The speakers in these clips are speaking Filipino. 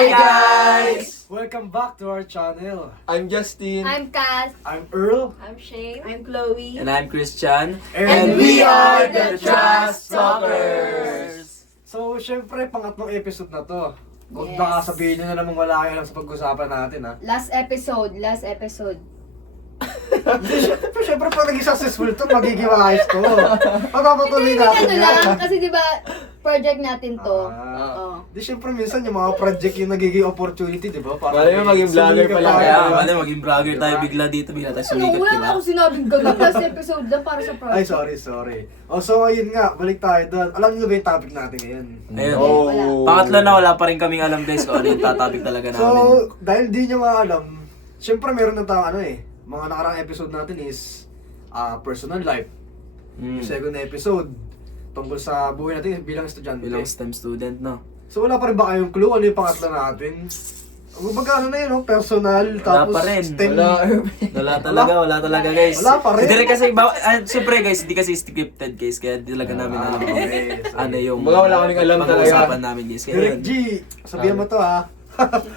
Hi guys! Welcome back to our channel. I'm Justin. I'm Cass. I'm Earl. I'm Shane. I'm Chloe. And I'm Christian. And we are the Trust Talkers. So, syempre, pangatlong episode na to. Huwag Yes. baka sabihin nyo na namang wala kayo lang sa pag-usapan natin, ha? Last episode. Hindi, syempre, pag naging successful to, magiging maayos to. Pagpapatuloy natin Ano lang, kasi di ba project natin to. Oo. Di, syempre, minsan yung mga project yung nagiging opportunity, di ba? Para Malay mo, maging vlogger sumikat pala. tayo, Kaya, di ba? ano, maging vlogger tayo bigla dito, bigla tayo Ano, sumikat, wala diba? nga ako sinabing ganun. Last episode lang para sa project. Ay, sorry. So, ayun nga, balik tayo doon. Alam nyo ba yung topic natin ngayon? Ayun. Wala. Pangatlo na, wala pa rin kaming alam guys kung ano yung tatopic talaga namin. So, dahil di nyo nga alam, syempre meron na tayong mga nakarang episode natin is personal life. Yung second episode, tungkol sa buhay natin bilang estudyante. Bilang STEM student, no? So wala pa rin ba kayong clue ano yung pangatlo natin? Kumbaga ano na yun, no? Personal, Wala tapos pa rin. STEM. Wala talaga guys. Wala pa rin. Hindi rin kasi, syempre guys, hindi kasi scripted guys, kaya di talaga namin alam kung okay. ano yung Kumbaga wala kaming alam talaga. pag-uusapan namin guys. Kaya Direct yun. G, sabihan mo to ha.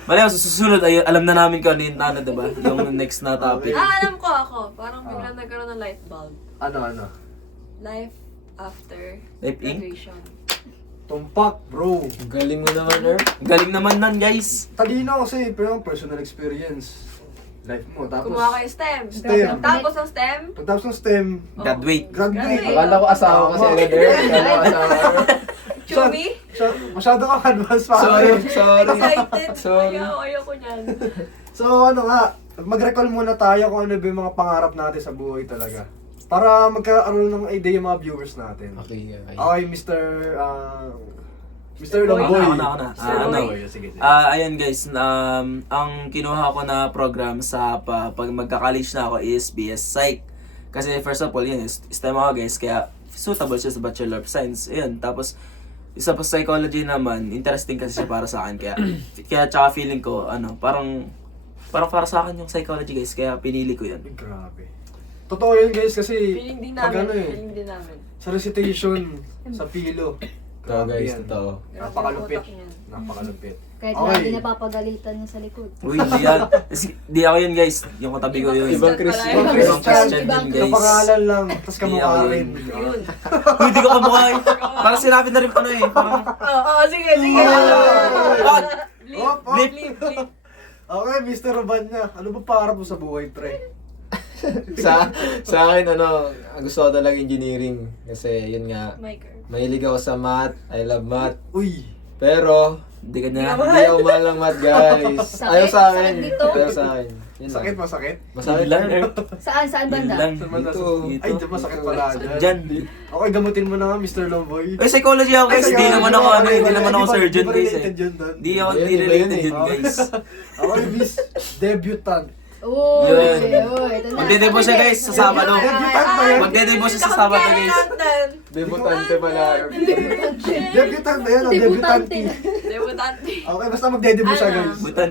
Malay mo, sa susunod, ay, alam na namin kung ano yung ano, diba? Yung next na topic. Alam ko ako. Parang biglang nagkaroon ng light bulb. Ano? Life after Life Inc? graduation. Tumpak, bro. Galing mo naman, Earl. Galing naman nun guys. Talino kasi, pero personal experience. Life mo, tapos Kumuha kayo STEM. STEM. Tapos ng STEM, pagtapos ng STEM, Graduate. graduate. Akala ko asawa kasi agad, Earl. Akala ko asawa, Earl. Chumi. Masyado kang advance pa. Sorry. Excited. Sorry. Ayaw ko niyan. So ano nga, mag-recall muna tayo kung ano ba yung mga pangarap natin sa buhay talaga. Para magkaroon ng idea yung mga viewers natin. Okay. Okay, Mr. Longboy. Ako na. Sige. Ayun guys, ang kinuha ko na program sa pag magka-college na ako is BS Psych. Kasi first of all, yun, STEM ako guys, kaya suitable siya sa Bachelor of Science. Ayun, tapos isa pa psychology naman, interesting kasi siya para sa akin. Kaya tsaka feeling ko, parang para sa akin yung psychology guys, kaya pinili ko yun. Ay, grabe. Totoo yun guys kasi Feeling din pag namin. ano Feeling din namin. sa recitation, sa pilo. Ito guys, yan. totoo. Napakalupit. Grabe ang utak niyan. Napakalupit. Kahit Okay. lagi napapagalitan niya sa likod. Uy, di yan. Di ako yun guys, yung katabi ko yun. Ibang Christian. Ibang Ibang Christian din Ibang guys. Kapangalan lang, tapos Hindi kamukha ako rin. yun. Yun. Uy, di ko kamukha eh. Parang sinabi na rin ano eh. Parang, Oo, sige. What? Hop, hop. Blip. Okay, Mr. Robanya, ano ba pangarap mo sa buhay, pre? sa akin, gusto ko talaga engineering. Kasi yun nga, Miker. mahilig ako sa math. I love math. Uy, Pero, Hindi ka na. hindi ako mahal ng math, guys. Sakit? Ayaw sa akin. Sakit dito? Ayaw sa akin. Yun lang. sakit. Masakit lang. Saan Yun banda? lang. Saan man Dito. nasa- Ay, diyan masakit pala dyan. Diyan. Okay, gamutin mo na nga, Mr. Longboy. Ay, psychology ako guys. Hindi naman ako hindi naman ako surgeon Di ba guys eh. related yun doon? Hindi ako Iba yun, hindi iba yun related eh. yun guys. Okay, Miss Debutant. Uy, Yun. ito na. Magdedebo siya guys sa Sabado. Debutant ba yan? Magdedebo siya sa Sabado guys. Debutante pala. Debutant ba yan? O Debutante. debutante? Debutante. Okay, basta magdedebo siya, guys. Butan.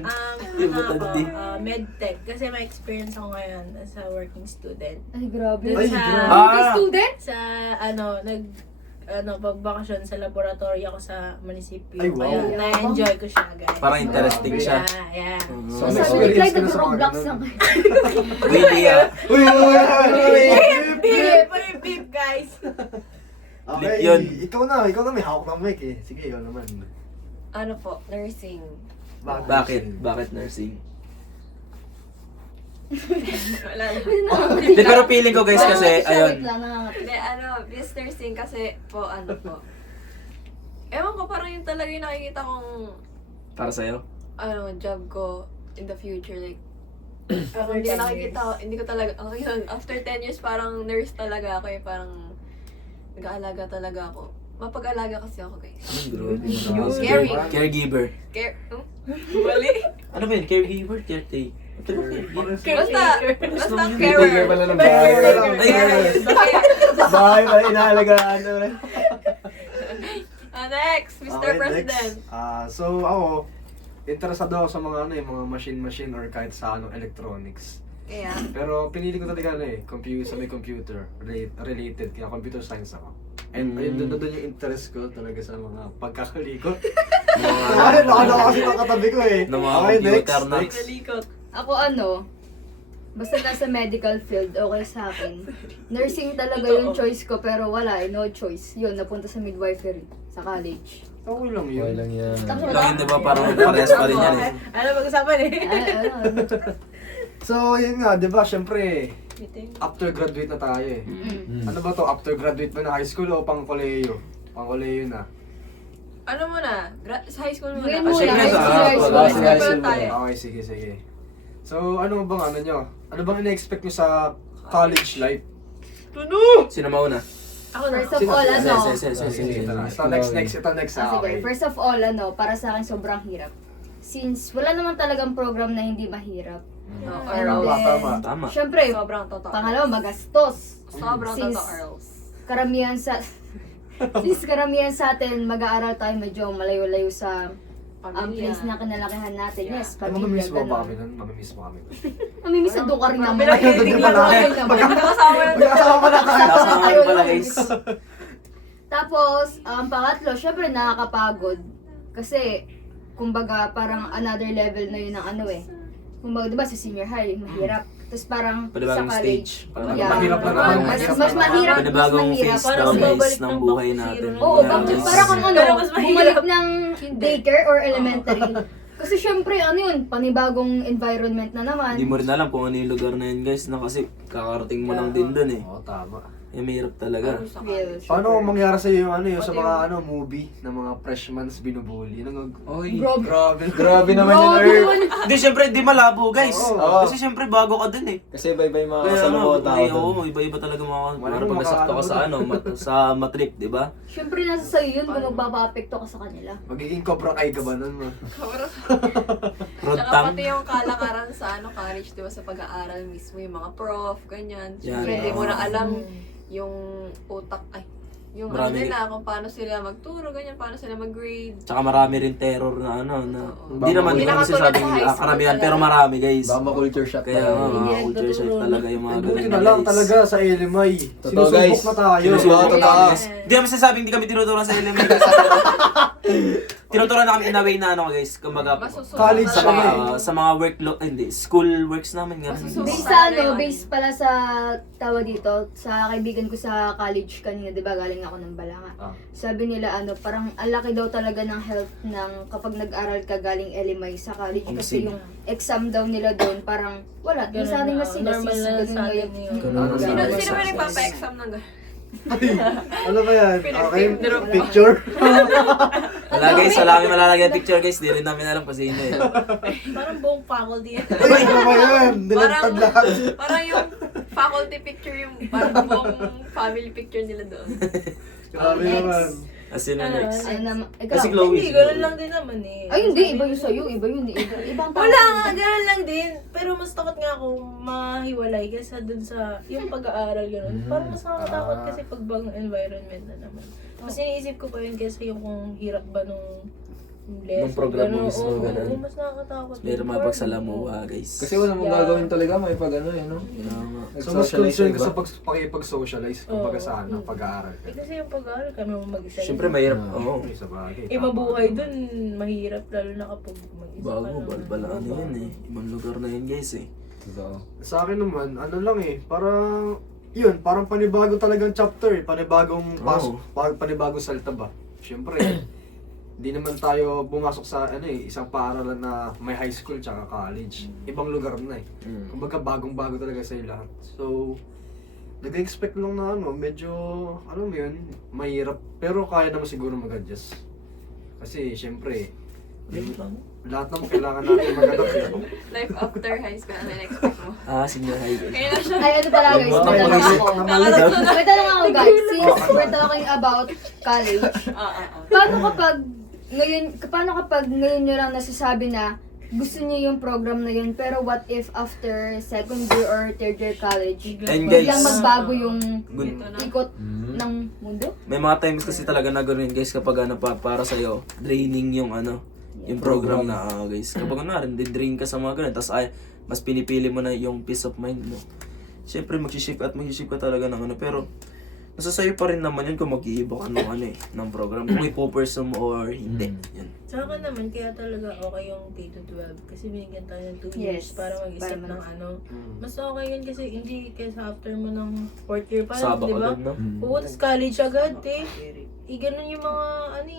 Butante. Medtech. Kasi may experience ako ngayon as a working student. Ay, grabe. Dun Ay, sa, grabe. Ah. Student? sa pagbakasyon sa laboratory ako sa munisipyo. Ay, wow. Kaya na-enjoy ko siya, guys. Parang interesting siya. Yeah. So, Sabi experience ni Clyde, ka na sa mga nag-roblox ganun. lang. Really ah. Uy! Beep, guys! Okay, Yun. ikaw na may hawak ng mic eh. Sige, ikaw naman. Ano po? Nursing. Bakit nursing? Wala na. Hindi, pero feeling ko guys kasi, ayun. Wait lang, nangangatit. Hindi, BS Nursing kasi po, ewan ko, parang yun talaga yung nakikita kong, Para sa'yo? job ko in the future. Like, After hindi 10 nakikita ko, years. hindi ko talaga, yun, after 10 years, parang nurse talaga ako eh, parang, nag-aalaga talaga ako. Mapag-alaga kasi ako, guys. Scary. Caregiver. Mali. Ano ba yun? Caregiver? Caretaker? Basta Caregiver carer. pala ng Carer. bahay. Bahay pala inaalagaan. Next, Mr. Okay, President. next. So ako, interesado ako sa mga mga machine or kahit sa electronics. Kaya, Pero pinili ko talaga sa may computer related, kaya computer science ako. And ayun doon yung interest ko talaga sa mga pagkakalikot. Ay, nakalawa kasi ng katabi ko eh. Ng mga Okay, next. computer na. Next. Nalikot. Ako basta nasa medical field, okay sa akin. Nursing talaga yung choice ko, pero wala no choice. Yun, napunta sa midwifery, sa college. Okay lang yun. Okay lang yan. Tama Lang yun, di ba? Parang parehas pa rin yan eh. Ano pag-usapan eh? Ay, So, yun nga, di ba, syempre, Meeting. after graduate na tayo eh. Mm. Ano ba to? After graduate ba na high school o pang kolehiyo? Pang kolehiyo na. Ano muna? Sa high school muna. Ngayon Kasi muna, high school, high school. high school High pa school tayo. Okay, sige. So, ano bang ano nyo? Ano bang ina-expect nyo sa college life? Sino mauna? Ako na. First of all, Sige. Ito, next. Sige, first of all, para sa akin sobrang hirap. Since wala naman talagang program na hindi mahirap. No, And Earls. Tama. Tama. Syempre, Sobrang totoo. pangalawa, magastos. Sobrang Since totoo, Earls. karamihan sa atin, mag-aaral tayo medyo malayo-layo sa Pamilya. place na kinalakihan natin. Yeah. Yes, Ay, pamilya, mamimiss mo ba gano'n. kami nun? Mamimiss mo kami nun. Mamimiss na doon ka rin naman. Pinakilig lang ako. Magkakasama na Magkakasama pa na tayo. Kasama kayo pala guys. Tapos, ang pangatlo, syempre nakakapagod. Kasi, kumbaga, parang another level na yun ng ano eh. Kumbaga, di ba sa senior high, mahirap. Tapos parang Panibagong sa stage. college. Parang mahirap na naman. Mas mahirap. Panibagong mas mahirap. phase Parang daw guys babalik ng ng buhay back to natin. zero. Oo, Yeah, bakit? guys. Parang kung ano, Pero mas mahirap. bumalik ng Kinder. daycare or elementary. Kasi syempre, ano yun, panibagong environment na naman. Hindi mo rin alam kung ano yung lugar na yun guys na kasi kakarating mo lang din dun eh. Oo, tama. Eh mahirap talaga. Real, Paano super. mangyari sa'yo yung ano yung sa Pati mga ano movie ng mga freshmans binubuli? Oy, Grabe. grabe naman yun, Grabe Earl. naman. Hindi, syempre, di malabo guys. Oo. Kasi syempre, bago ka dun eh. Kasi bye-bye mga Kaya kasama ko tao doon. oo, iba-iba talaga mga Wala parang nang pag nasakto ka sa makaano sa matrip, di ba? Syempre, nasa sa'yo yun kung magpapa-apekto ka sa kanila. Magiging Cobra Kai ka ba nun? Ma? Road Tsaka tank. pati yung kalakaran sa college, di ba, sa pag-aaral mismo, yung mga prof, ganyan. Yan. Siyempre, hindi mo na alam Mm. yung utak, yung Marami. ano nila, kung paano sila magturo, ganyan, paano sila mag-grade. Tsaka marami rin terror na ano na Oo. hindi naman Hindi hindi naman nakatulad sinasabing sa high school karamihan talaga. pero marami guys. Baka ma-culture shock Kaya tayo. Hindi mga culture shock nagtuturo. talaga yung mga Buti ganun na lang guys. talaga sa LMI. Totoo, Sinusubok guys. na tayo. Sinusubok Totoo, na totoo. guys. Hindi naman sinasabing hindi kami tinuturuan sa LMA guys. Tinuturuan na kami in a way na ano guys, kumbaga Masusunod College sa siya talaga. mga sa mga hindi school works namin ganun. Masusunod. Based sa ano, based pala sa tawa dito, sa kaibigan ko sa college kanina, 'di ba, galing ako ng Balanga. Ah. Sabi nila ano, parang ang laki daw talaga ng health ng kapag nag-aral ka galing LMI sa college kasi Ang yung exam daw nila doon parang wala, Ganun nasanay na na, sila normal sis, na ganun sa na atin yun. yun. Ganun Sino, na. sino ba nagpapa-exam ng gano'n? Ano ba yan? Okay, Pinag-film drop. picture? Wala guys, wala kami malalagay ang picture guys, di rin namin alam kung sino eh. Parang buong faculty yan. Ay, ano ba yan? Nilagtad lahat. Parang yung faculty picture, yung parang buong family picture nila doon. Grabe Next. naman. As in Ano, next. Ano naman, ikaw? Kasi Chloe. Hindi, ganun lang din naman eh. Ay hindi, iba yung sa'yo, iba yun, ibang tao. Wala nga, ganun lang din. Pero mas takot nga ako mahiwalay kaysa dun sa yung pag-aaral ganun. Parang mas nakakatakot kasi pag bagong environment na naman. Mas iniisip ko pa yun kasi yung kung hirap ba nung lesson. Nung program mo ganun. mismo, Oo, ganun. oo, mas nakakatakot. Meron mapagsalamuha guys. Kasi wala mong Yeah. gagawin talaga, may pag ano eh, no? Kaya nga. So, mas Nag-socialize concerned ka ka ba? sa pakipag-socialize kumbaga sa ano, pag-aaral ka. Eh, kasi yung pag-aaral kami mo mag-isa. Siyempre mahirap. Oo. Okay, sa bagay. Eh, mabuhay dun, mahirap lalo na kapag mag-isa ka Bago, naman. balbala ano yan eh. Ibang lugar na yun guys eh. Totoo. Sa akin naman, ano lang eh, parang, yun, parang panibago talagang chapter eh, panibagong Oo. panibagong salta ba. Siyempre, di naman tayo bumasok sa ano eh, isang paaralan na may high school tsaka college. Ibang lugar na eh. Mm. Kumbaga bagong-bago talaga sa lahat. So, nag-expect lang na ano, medyo, ano mo yun, mahirap. Pero kaya naman siguro mag-adjust. Kasi, siyempre, lahat naman kailangan natin mag-adapt eh. Life after high school, ano na-expect mo? Senior high guys. Kaya na siya. Ay, ano pala guys, may tanong ako. May tanong ako guys, since we're talking about college, paano kapag ngayon nyo lang nasasabi na gusto niyo yung program na yun, pero what if after second year or third year college, And guys, biglang magbago yung good. ikot ng mundo? May mga times kasi talaga na gano'n guys kapag ano para sa'yo, draining yung ano, yung program na guys. Kapag ano rin, drain ka sa mga ganun, tapos ay, mas pinipili mo na yung peace of mind mo. Siyempre magsishift ka talaga ng ano, pero nasa sa'yo pa rin naman yun kung mag-iiba ka ng ng program. Kung ipo-pursue mo or hindi. Yan. Sa akin naman, kaya talaga okay yung K-12 kasi binigyan tayo ng 2 years Yes, para mag-isip para ng ano. Mm. Mas okay yun kasi hindi kaysa after mo ng 4th year pa Sabak lang, di ba? agad, no? Oo, tas college agad eh. Ganun yung mga,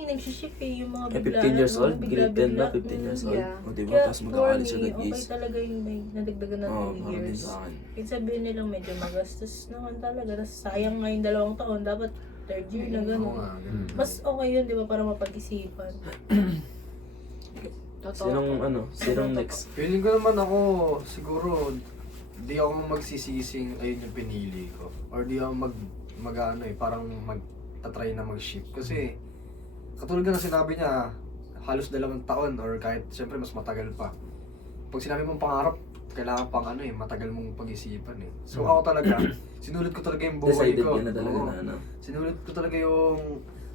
nagsiship eh, yung mga 15 years old, grade 10 na, 15 bigla-bigla. years old. Yeah. O diba, Kaya tapos for magka-college me, agad, okay guys. talaga yung may nadagdagan ng Oo, 2 para din years. sa akin. Kahit sabihin nilang medyo magastos naman talaga. Tapos sayang nga yung 2 taon. Dapat 3rd year na Oo gano'n. nga, ganun. Mas okay yun, di ba? Para mapag-isipan. Sinong next? Feeling ko naman ako, siguro, di ako magsisising ayun yung pinili ko. Or di ako parang magtatry na mag-ship. Kasi, katulad na sinabi niya, halos 2 taon or kahit siyempre mas matagal pa. Pag sinabi mong pangarap, kailangan pang matagal mong pag-isipan eh. So ako talaga, sinulit ko talaga yung buhay Decided ko. ka na talaga Oo. na ano. Sinulit ko talaga yung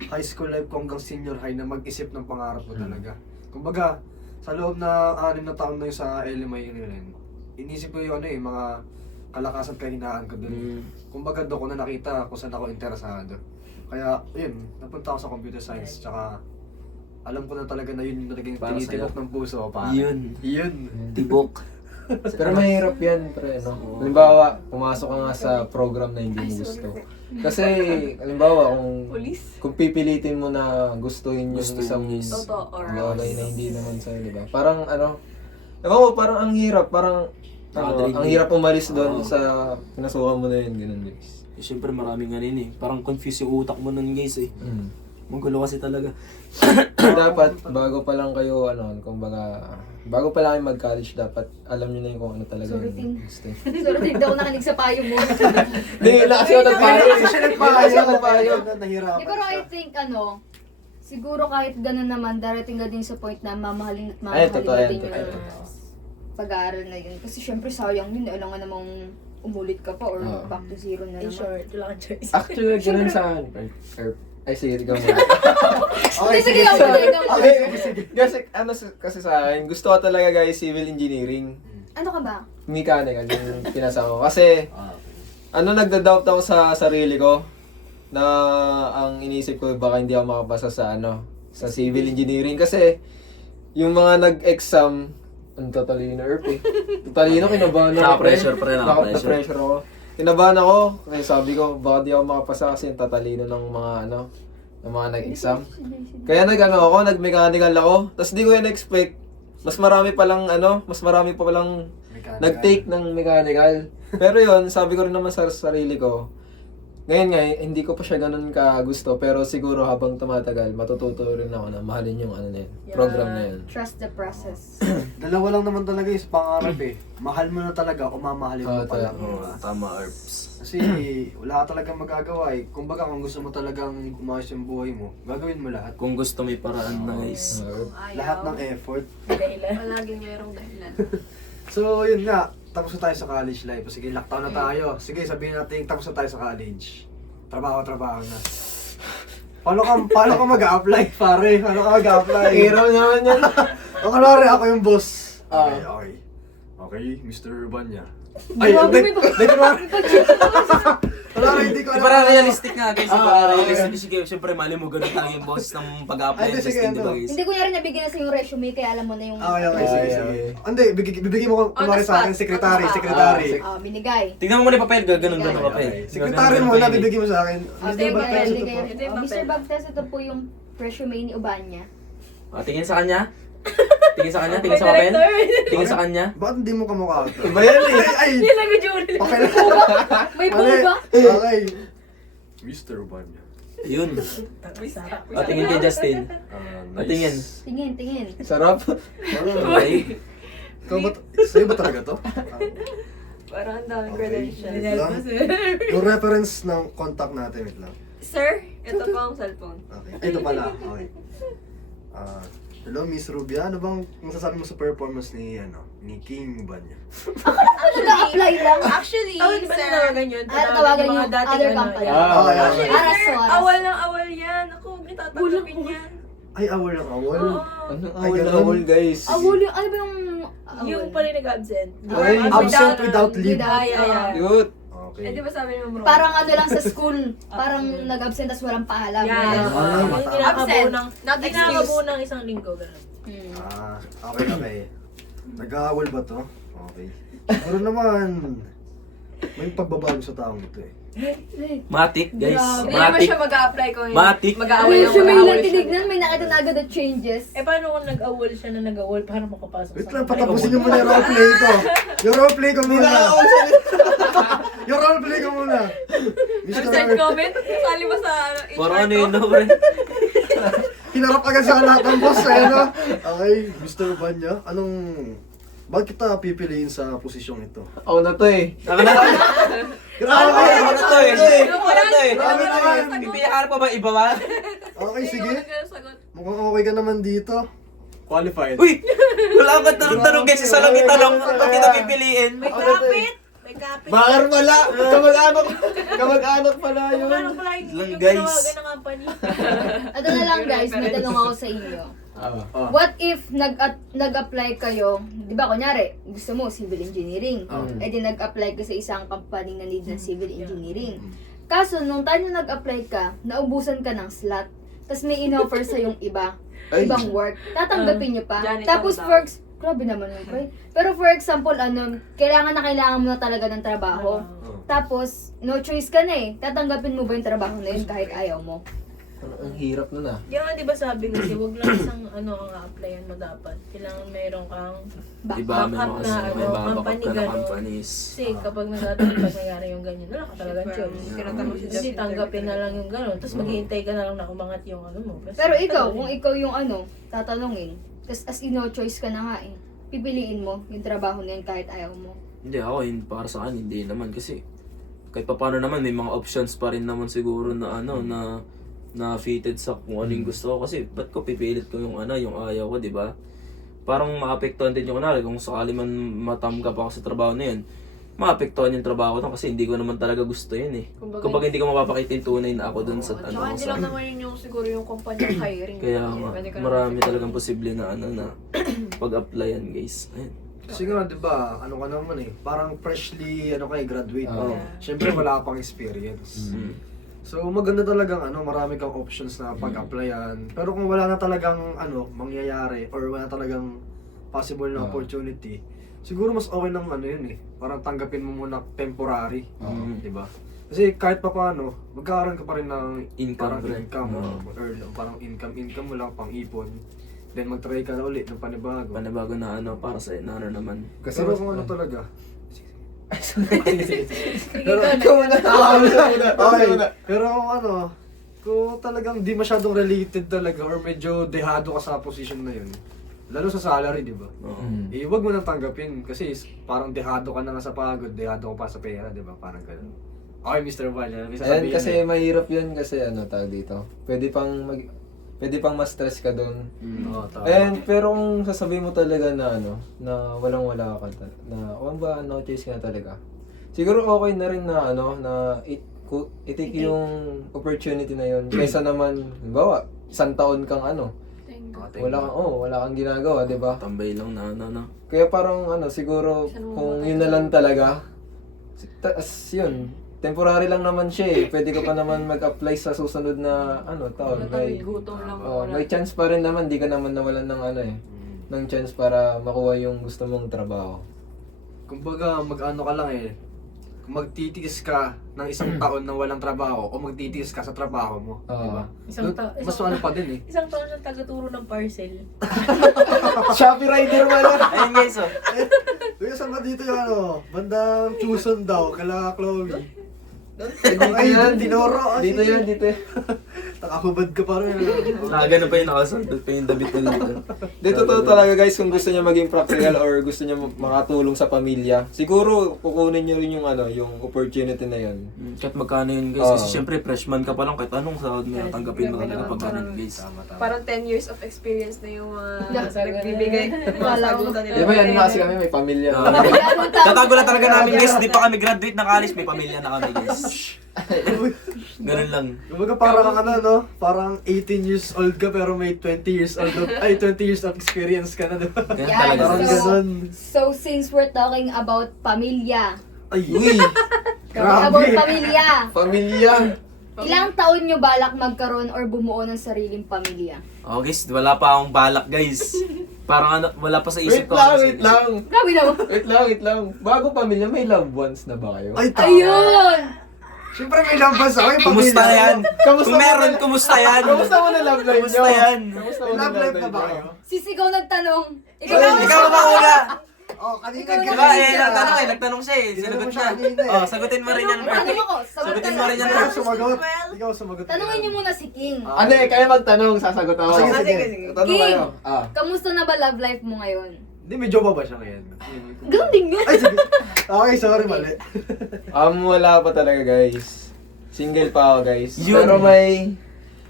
high school life ko hanggang senior high na mag-isip ng pangarap ko talaga. Kumbaga, sa loob na 6 na taon na yung sa LMI yun, inisip ko yung mga kalakasan at kahinaan ko dun. Kumbaga doon ko na nakita kung saan ako interesado. Kaya, yun, napunta ako sa computer science, tsaka alam ko na talaga na yun yung naging Para tinitibok sa'yo. ng puso ko. Pa. Yun. Yun. Tibok. Pero mahirap yan, pre, no? Halimbawa, pumasok ka nga sa program na hindi mo gusto. Kasi, halimbawa, kung pipilitin mo na gustuhin yung Gusto isang mo is- Totoo, or bagay na hindi naman sa'yo, di ba? Parang ewan ko, parang ang hirap, ang hirap umalis doon sa pinasukan mo na yun, ganun guys. Siyempre maraming parang confused yung utak mo nun guys eh. Magulo kasi talaga. Dapat, bago pa lang kayo, kumbaga, bago pa lang kayo mag-college, dapat alam nyo na yung kung ano talaga Sorry, yung Ting. gusto. Sorry, hindi ako nakinig sa payo mo. Hindi, kasi ako nagpayo. Siya nagpayo. Nahirapan Di, pero I siya. think, siguro kahit ganun naman, darating ka din sa point na mamahalin at Ay, mamahalin totoo mo yan, din totoo. yung pag-aaral na yun. Kasi syempre sayang yun, alam nga namang umulit ka pa or Oo. back to zero na In naman. short, wala kang choice. Actually, ganun sa akin. Ay, sige, ikaw muna. Hindi, sige lang muna, ikaw muna. Kasi sa akin, gusto ko talaga guys, civil engineering. Ano ka ba? Mechanical yung pinasa ko. Kasi, nagda-doubt ako sa sarili ko na ang iniisip ko baka hindi ako makapasa sa sa civil engineering. Kasi, yung mga nag-exam, ang tatalino, Erp eh. Tatalino, kinabahan ako. Naka-pressure pa rin, naka-pressure. Naka-pressure ako. Kinabahan ako, kasi sabi ko, baka di ako makapasa kasi yung tatalino ng mga ng mga nag-exam. Kaya nag-mechanical ako. Tapos di ko yan expect. Mas marami pa lang nag-take ng mechanical. Pero yon, sabi ko rin naman sa sarili ko, ngayon nga, hindi ko pa siya ganun ka-gusto, pero siguro habang tumatagal, matututo rin ako na mahalin yung program na yun. Trust the process. Dalawa lang naman talaga yung pangarap eh. Mahal mo na talaga o mamahalin mo pa lang. Tama, Arps. Kasi wala ka talagang magagawa eh. Kumbaga kung gusto mo talagang umayos yung buhay mo, gagawin mo lahat. Kung gusto may paraan na guys. Lahat ng effort. Dahilan. Palaging mayroong dahilan. So yun nga, tapos na tayo sa college life. Sige, lockdown na tayo. Sige, sabihin natin tapos na tayo sa college. Trabaho na. Paano ka mag-a-apply, pare? Paano ka mag-a-apply? Hero naman yan. O kunwari ako yung boss. Okay, Mr. Urbania. Ay, hindi. Hindi ko alam. Para realistic nga guys, para realistic. Sige, syempre mali mo ganun talaga yung boses ng pag-apply Ay, and sige, testing, di ba guys? Hindi ko nyari nabigyan na sa yung resume, kaya alam mo na yung... Okay, sige. Hindi, bibigyan mo kunwari sa akin, secretary. Binigay. Tingnan mo muna yung papel, ganun papel. Secretary mo na, bibigyan mo sa akin. Bigay, Baptiste, ito po. bigay. Mr. Baptiste, ito po yung resume ni Ubanya. Tingin sa kanya. Tingin sa papel. Tingin sa kanya. Bakit hindi mo kamukha ito? Iba yan eh. Ay! Hindi lang yung jury. Okay lang. May buga? Okay. Mr. Urbania. Yun. Tingin kay Justin. Tingin. Tingin. Sarap. Okay. Sa'yo ba talaga to? Parang ang daming credentials. Yung reference ng contact natin, wait lang. Sir, ito po ang cellphone. Okay. Ito pala. Okay. Hello, Miss Rubia. Ano bang masasabi mo sa performance ni King Ubanya? Nag-a-apply lang. Actually, Di ba sir, tawagan yun? Tawagan Yung yung mga dating other ano, company. yan. Okay. actually, Aras sir, to, aras. awal ng awal yan. Ako, nitatanggapin yan. Ay, awol ang awol. Oo. Anong Ay, awol na ganun? awol guys? Awol yung, ano ba yung... Yung pa rin nag-absent. Ay, absent without leave. Yeah. Cute. Okay. Eh, di ba sabi mo bro? Parang ano lang sa school, parang nag-absent tas walang paalam. Yeah. Ganun. Yung kinakabuo ng, Not kinakabuo ng isang linggo, gano'n. Hmm. Okay. Nag-aawal ba to? Okay. Siguro naman, may pagbabago sa taong ito eh. Matik, guys. Grabe. Hindi naman Matik. siya mag-a-apply ko. Matik. Mag-aaway Ay, lang. siya may mag-aaway siya. natinignan, may nakita na agad na changes. Eh, paano kung nag-awol siya na nag-awol? Paano makapasok Wait sa lang, patapusin niyo muna yung roleplay ko. Yung roleplay ko muna. Yung roleplay ko muna. Side comment? Sali mo sa HR Parang ano ko? yun, no, pre? Hinarap agad sa lahat ng boss eh, no? Okay, Mr. Banya, bakit kita pipiliin sa posisyong ito? Ako na to eh. Ako na to. Grabe! Ako na to eh. Ako na to eh. Grabe naman! Pipilihan pa ba iba ba? Okay, sige. Hindi ko sagot. Mukhang okay ka naman dito. Qualified. Uy! Wala ka tanong-tanong guys. Isa lang itanong kung kita pipiliin. May kapit! May kapit! Bakar pala! Kamag-anak pala yun. Paano pala hindi Lang, yung guys. ginawagan ng company? Ito na lang guys, may tanong ako sa inyo. What if nag-apply kayo, di ba kunyari, gusto mo civil engineering, eh di nag-apply ka sa isang company na need ng civil engineering. Kaso, nung time na nag-apply ka, naubusan ka ng slot, tapos may in-offer sa yung ibang work, tatanggapin nyo pa. Janitor Tapos daw. grabe naman yun, pre. Pero for example, kailangan mo na talaga ng trabaho. Tapos, no choice ka na eh. Tatanggapin mo ba yung trabaho na yun kahit ayaw mo? Ang hirap nun ah. Yung di ba sabi kasi, wag lang isang ang applyan mo dapat. Kailangan mayroon kang Iba, may backup mga na may backup company ka na gano'n. companies. Kasi kapag pag nangyari yung ganyan, wala ka talaga choice. Tinatanong si Hindi Jeff tanggapin na lang yung gano'n. Tapos maghihintay ka na lang na umangat yung ano mo. Kasi Pero ikaw, tagal kung eh. ikaw yung tatanungin, tas as in no choice ka na nga eh, pipiliin mo yung trabaho na yun kahit ayaw mo. Hindi ako, para sa akin, hindi naman kasi kahit paano naman may mga options pa rin naman siguro na na fitted sa kung ano yung gusto ko kasi ba't ko pipilit ko yung yung ayaw ko, di ba? Parang maapektuhan din yung kung sakali man matamgap ako sa trabaho na yun, maapektuhan yung trabaho ko kasi hindi ko naman talaga gusto yun eh. Kumbaga hindi ko mapapakita yung tunay na ako dun sa Tsaka hindi lang naman yun yung siguro yung kumpanya hiring. Kaya Pwede ka naman marami siguro. talagang posible na na pag-applyan guys. Ayun. Kasi nga, di ba, ka naman eh, parang freshly, graduate. Oo. Siyempre, wala ka pang experience. So, maganda talagang, marami kang options na pag-applyan. Pero kung wala na talagang, mangyayari, or wala talagang possible na opportunity, siguro mas okay ng yun eh. Parang tanggapin mo muna temporary. Di ba? Kasi kahit pa paano, magkakaroon ka pa rin ng Income parang rin. income, or parang income mo lang, pang ipon. Then mag-try ka na ulit ng panibago. Panabago na para sa naman. Kasi Pero kung talaga, Pero ikaw na. okay. Pero kung talagang di masyadong related talaga or medyo dehado ka sa position na yun, lalo sa salary, di ba? Eh, wag mo nang tanggapin kasi parang dehado ka na nga sa pagod, dehado ka pa sa pera, di ba? Parang ganun. Okay, Mr. Val, may Ayan, sasabihin kasi eh. mahirap yun kasi tawag dito. Pwede pang ma-stress ka doon. Oo, tama. And pero kung sasabihin mo talaga na na walang-wala ka na no choice ka na talaga. Siguro okay na rin na na i-take yung opportunity na yun kaysa naman halimbawa, isang taon kang wala kang ginagawa, 'di ba? Tambay lang na. Kaya parang siguro kung yun na lang talaga yun. Temporary lang naman siya eh. Pwede ka pa naman mag-apply sa susunod na taon. Gutom lang May chance pa rin naman, di ka naman nawalan ng ng chance para makuha yung gusto mong trabaho. Kumbaga, mag-ano ka lang eh. Kung magtitiis ka ng isang taon na walang trabaho o magtitiis ka sa trabaho mo, di ba? Mas pa din eh. Isang taon siyang tagaturo ng parcel. Shopee rider mo na! Ayun guys, Kuya, saan ba dito yung bandang Quezon daw, kala Chloe. Ay, Dinoro. Dito yan, dito. Nakahubad ka pa rin. Ganun pa yung nakasandot pa yung damit ko dito. Dito to talaga guys, kung gusto niya maging practical or gusto niya makatulong sa pamilya, siguro kukunin niyo rin yung opportunity na yun. Kahit magkano yun guys, kasi syempre freshman ka pa lang, kahit anong sahod mo tanggapin mo talaga pag ganun guys. Parang 10 years of experience na yung Nasagot. nagbibigay. Masagutan nila. Di ba yan kasi kami may pamilya. Tatago na talaga namin guys, di pa kami graduate ng college, may pamilya na kami guys. Ganun lang. Kumbaga parang parang 18 years old ka pero may 20 years of experience ka na, di ba? Ganun Yeah, talaga Parang guys. ganun. So since we're talking about pamilya, Ay, Uy! Grabe. About pamilya. Pamilya. Ilang taon nyo balak magkaroon or bumuo ng sariling pamilya? Oh guys, wala pa akong balak guys. Parang ano, wala pa sa isip Wait ko. lang, wait lang. Grabe naman. Wait lang. Bago pamilya, may loved ones na ba kayo? Ay, tama. Ayun! Siyempre may lambas ako yung Kumusta pamilya. yan? Kamusta Kung mo meron, na- kumusta yan? Kamusta mo na love life Kamusta nyo? yan? Kamusta May mo na love life na ba kayo? Sisigaw nagtanong. Ikaw ba una? Oh, kanina Diba nagtanong siya eh. Sinagot Tinanong siya niya. kanina eh. Oh, sagutin mo rin yan. Tanong ako. Sagutin mo rin yan. Ikaw sumagot. Ikaw sumagot. Tanungin niyo muna si King. Ano eh, kaya magtanong, sasagot ako. Sige, sige. Tanong King! kayo. Kamusta na ba love life mo ngayon? Hindi, may jowa ba siya ngayon? Ganun din yun. Ay, sige. Okay, sorry, mali. Wala pa talaga guys. Single pa ako guys. Yun. Pero may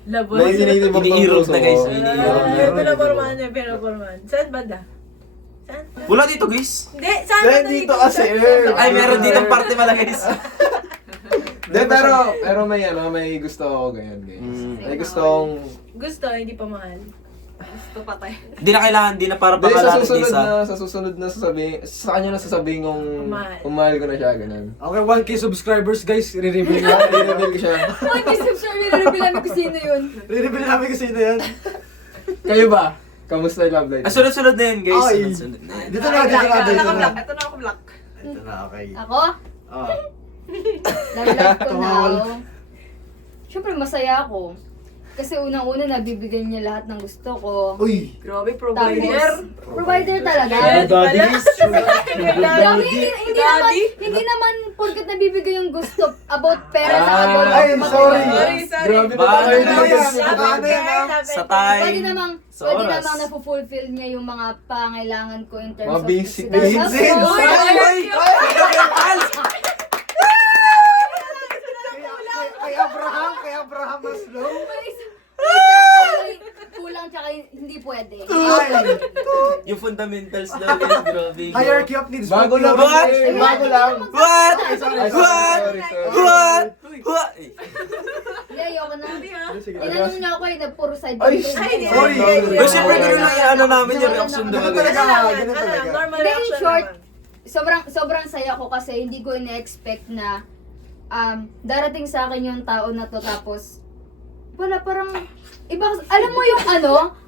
Labo. tinitibok ng Iniirog puso na, guys. ko. Iniirog na. Meron Pinapormahan niya, pinapormahan. Saan banda? Saan? Wala dito guys. Hindi, saan Dahil banda dito kasi, Ay, meron dito parte pala guys. Hindi, pero may gusto ako ganyan guys. May gusto akong... Gusto, hindi pa mahal. Gusto patay. Di na kailangan, di na para Hindi, pangalan sa susunod na sasabihin, sa kanya na sasabihin kong Umahal. umahal ko na siya, ganun. Okay, 1K subscribers, guys. Re-reveal na. I-reveal ko siya. Ay, description, reveal namin kung sino yun. Re-reveal namin kasi na yan. Kayo ba? Kamusta yung love life? Ah, sunod-sunod na yun guys. Ay. Sunod-sunod na yan. Dito na, dito na, dito na. Naka-block. Ito na ako block. Ito na, okay. Ako? Ah. Love life ko Tumawal. now. Siyempre, masaya ako. Kasi unang-una, nabibigyan niya lahat ng gusto ko. Uy! Grabe, Tapos, provider. provider talaga. Daddies! Grabe, hindi naman porket nabibigay yung gusto about pera sa about Ay, sorry! Sorry. Grabe na Baka tayo ano guys. yan? Ano yan, ah? Sa time. Pwede Sa oras. namang napufulfill niya yung mga pangailangan ko in terms Mga of basic physical needs. health. Uy! Ay! Kay Abraham Maslow. Kulang tsaka hindi pwede. Ay! Yung fundamentals daw guys, grabe. Hierarchy of needs. Bago lang. What? eh, Bago lang. What? Ay, What? sorry. What? What? Hindi, ayoko na. Sige, Tinanong niya ako na puro side Ay, content. sorry. Pero syempre ganun lang yung ano namin yung reaction daw Ganun guys. talaga, ganun talaga. Normal Hindi, in reaction short, naman. sobrang saya ko kasi hindi ko ina-expect na darating sa akin yung tao na to tapos wala parang iba,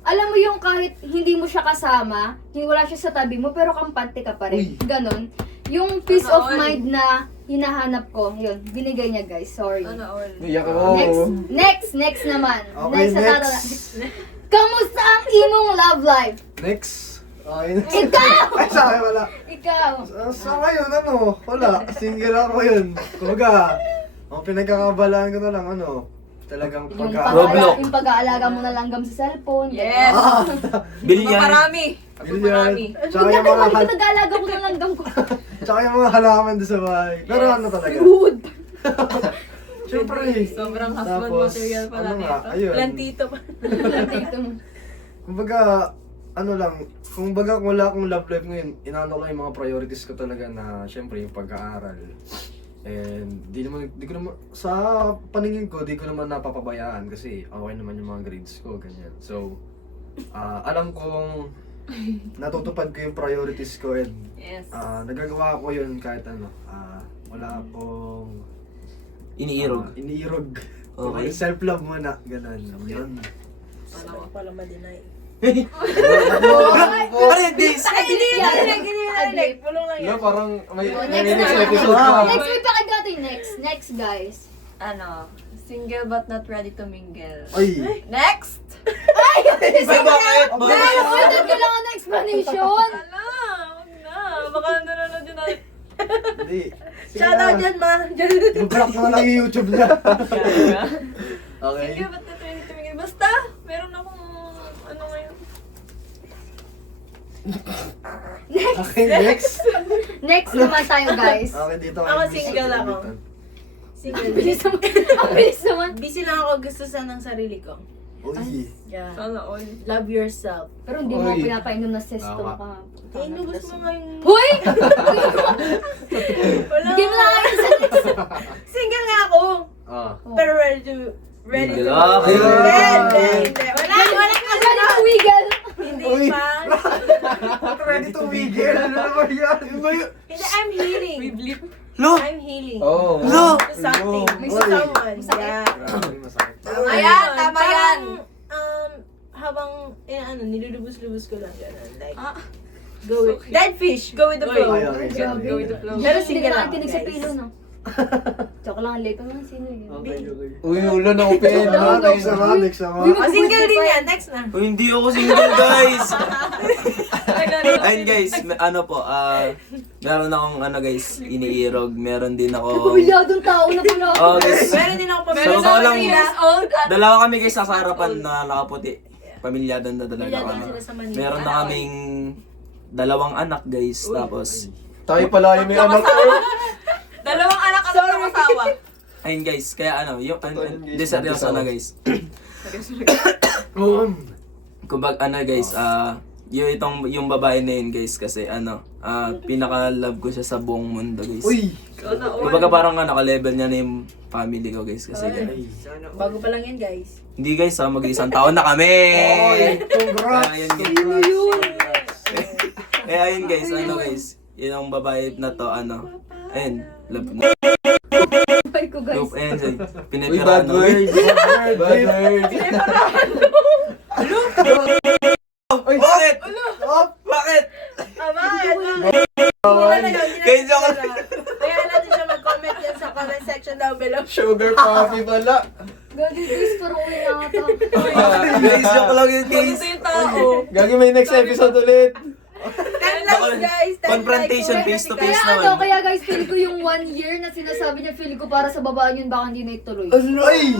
alam mo yung kahit hindi mo siya kasama, wala siya sa tabi mo pero kampante ka pa rin. Ganon. Yung peace of Ano, all? mind na hinahanap ko, yun, binigay niya guys, sorry. Ano all? Iyak ako. Next naman. Okay, na next. tatanong. Kamusta ang imong love life? Next. Okay. Ikaw! Ay, sa akin wala. Ikaw! Sa ngayon, wala. Single ako yun. Kumbaga, ang pinagkakabalaan ko na lang, talagang Yung, Roblox. yung pag-aalaga mo na langgam sa cellphone. Yes. Bilyan. Marami. Billion. Tsaka Huwag yung natin mga, balik nag-aalaga ko ng langgam ko. tsaka yung mga halaman doon sa bahay. Pero ano talaga? Rude! Siyempre. Sobrang husband Tapos, material pala ano nga, nito. ayun. Plantito pa. Dito mo. Kumbaga, kung wala akong love life ngayon, inaano ko lang yung mga priorities ko talaga na, syempre, yung pag-aaral. And di ko naman, sa paningin ko, di ko naman napapabayaan kasi okay naman yung mga grades ko, ganyan. So, alam kong natutupad ko yung priorities ko and Yes. nagagawa ko yun kahit wala akong Iniirog. iniirog. Okay. Self-love muna, ganun. Yun. Ano pala ma-deny. Ano yung days? Hindi narinig. Bulong lang No, yan. parang may Next next na. episode pa. Next week pa kayo natin. Next guys. Ano, single but not ready to mingle. Ay! Next! Ay, bakit? Ay, Bakit? ulit kailangan ng explanation. Ala, huwag na. Baka nanonood yun natin. Hindi. Sige Shout out na. dyan, ma. Mag-block mo na lang yung YouTube niya. Okay. Single but not ready to mingle. Basta, meron akong ano ngayon. Okay, next. Next naman tayo guys. Okay, dito. Ako single ako. Single. Ang bilis naman. Ang bilis naman. Busy lang ako. Gusto sana ng sarili ko. Uy. Yeah. Sana all. Love yourself. Pero hindi mo Uy. pinapainom na sesto Tama. ka. Eh, inubos mo nga yung... Hoy! Wala. Game lang kayo sa next. Single nga ako. Ah. Pero ready to... Mingle. Hindi, Okay. hindi, hindi. Wala, wala Ready to wiggle. Hindi Uy. pa. Ready to wiggle. Ano naman yan? Hindi, I'm healing. We blip. Lo! I'm healing. Oh. Lo! To something. Lo. To someone. Yeah. Grabe, masakit. Tama yan, tama yan. Habang, nilulubos-lubos ko lang gano'n. Like, Ah, go with, dead fish, go with the flow. Ay, okay. Grabe. go with the flow. Pero Hindi single ka ako, nakikinig sa guys. pilo, no? Joke lang, late pa naman sino yun. Okay, okay. Uy, ulo na open. Next naman, next naman. Uy, Single din yan, next na. Uy, hindi ako single, guys! Ayun Ayun guys, ano po, meron akong guys, iniirog, meron din ako... Pabilyadong tao na pala. Oh guys, Meron din ako Meron pamilya. ako lang. 3 years old at dalawa kami guys sa harapan na nakaputi. Pamilyado na talaga Pamilyado kami. sila sa Manila. Meron na kaming dalawang anak guys, tapos... Tayo pala yung may anak ko. dalawang anak at tatlong asawa. Ayun guys, kaya yung... Totoo yun, guys. Hindi seryoso na guys. Kumbaga guys, yung babae na yun guys, kasi pinaka-love ko siya sa buong mundo guys. Uy! Kumbaga parang naka-level niya na yung family ko guys, kasi Ay, sana. Bago pa lang yan, guys. hindi guys, mag-isang taon na kami! Oy, congrats! Ayun, guys. Eh ayun guys, guys, yun ang babae na to, ayun, love na. Ay ko, guys. Love, ayun, Uy, pinipiraan bad words. Bad words. Bakit? Bakit? Guys, joke lang. Kaya natin siya mag-comment yan sa comment section down below. Sugar coffee pala. Gagi, guys, parang uwi na ata. Guys, joke lang yun guys. Ito yung tao. Gagi, may next episode ulit. 10 likes, guys. 10 Confrontation likes. face to Kaya face ano, naman. kaya guys, feel ko yung 1 year na sinasabi niya, feel ko para sa babae yun, baka hindi na ituloy. Ay!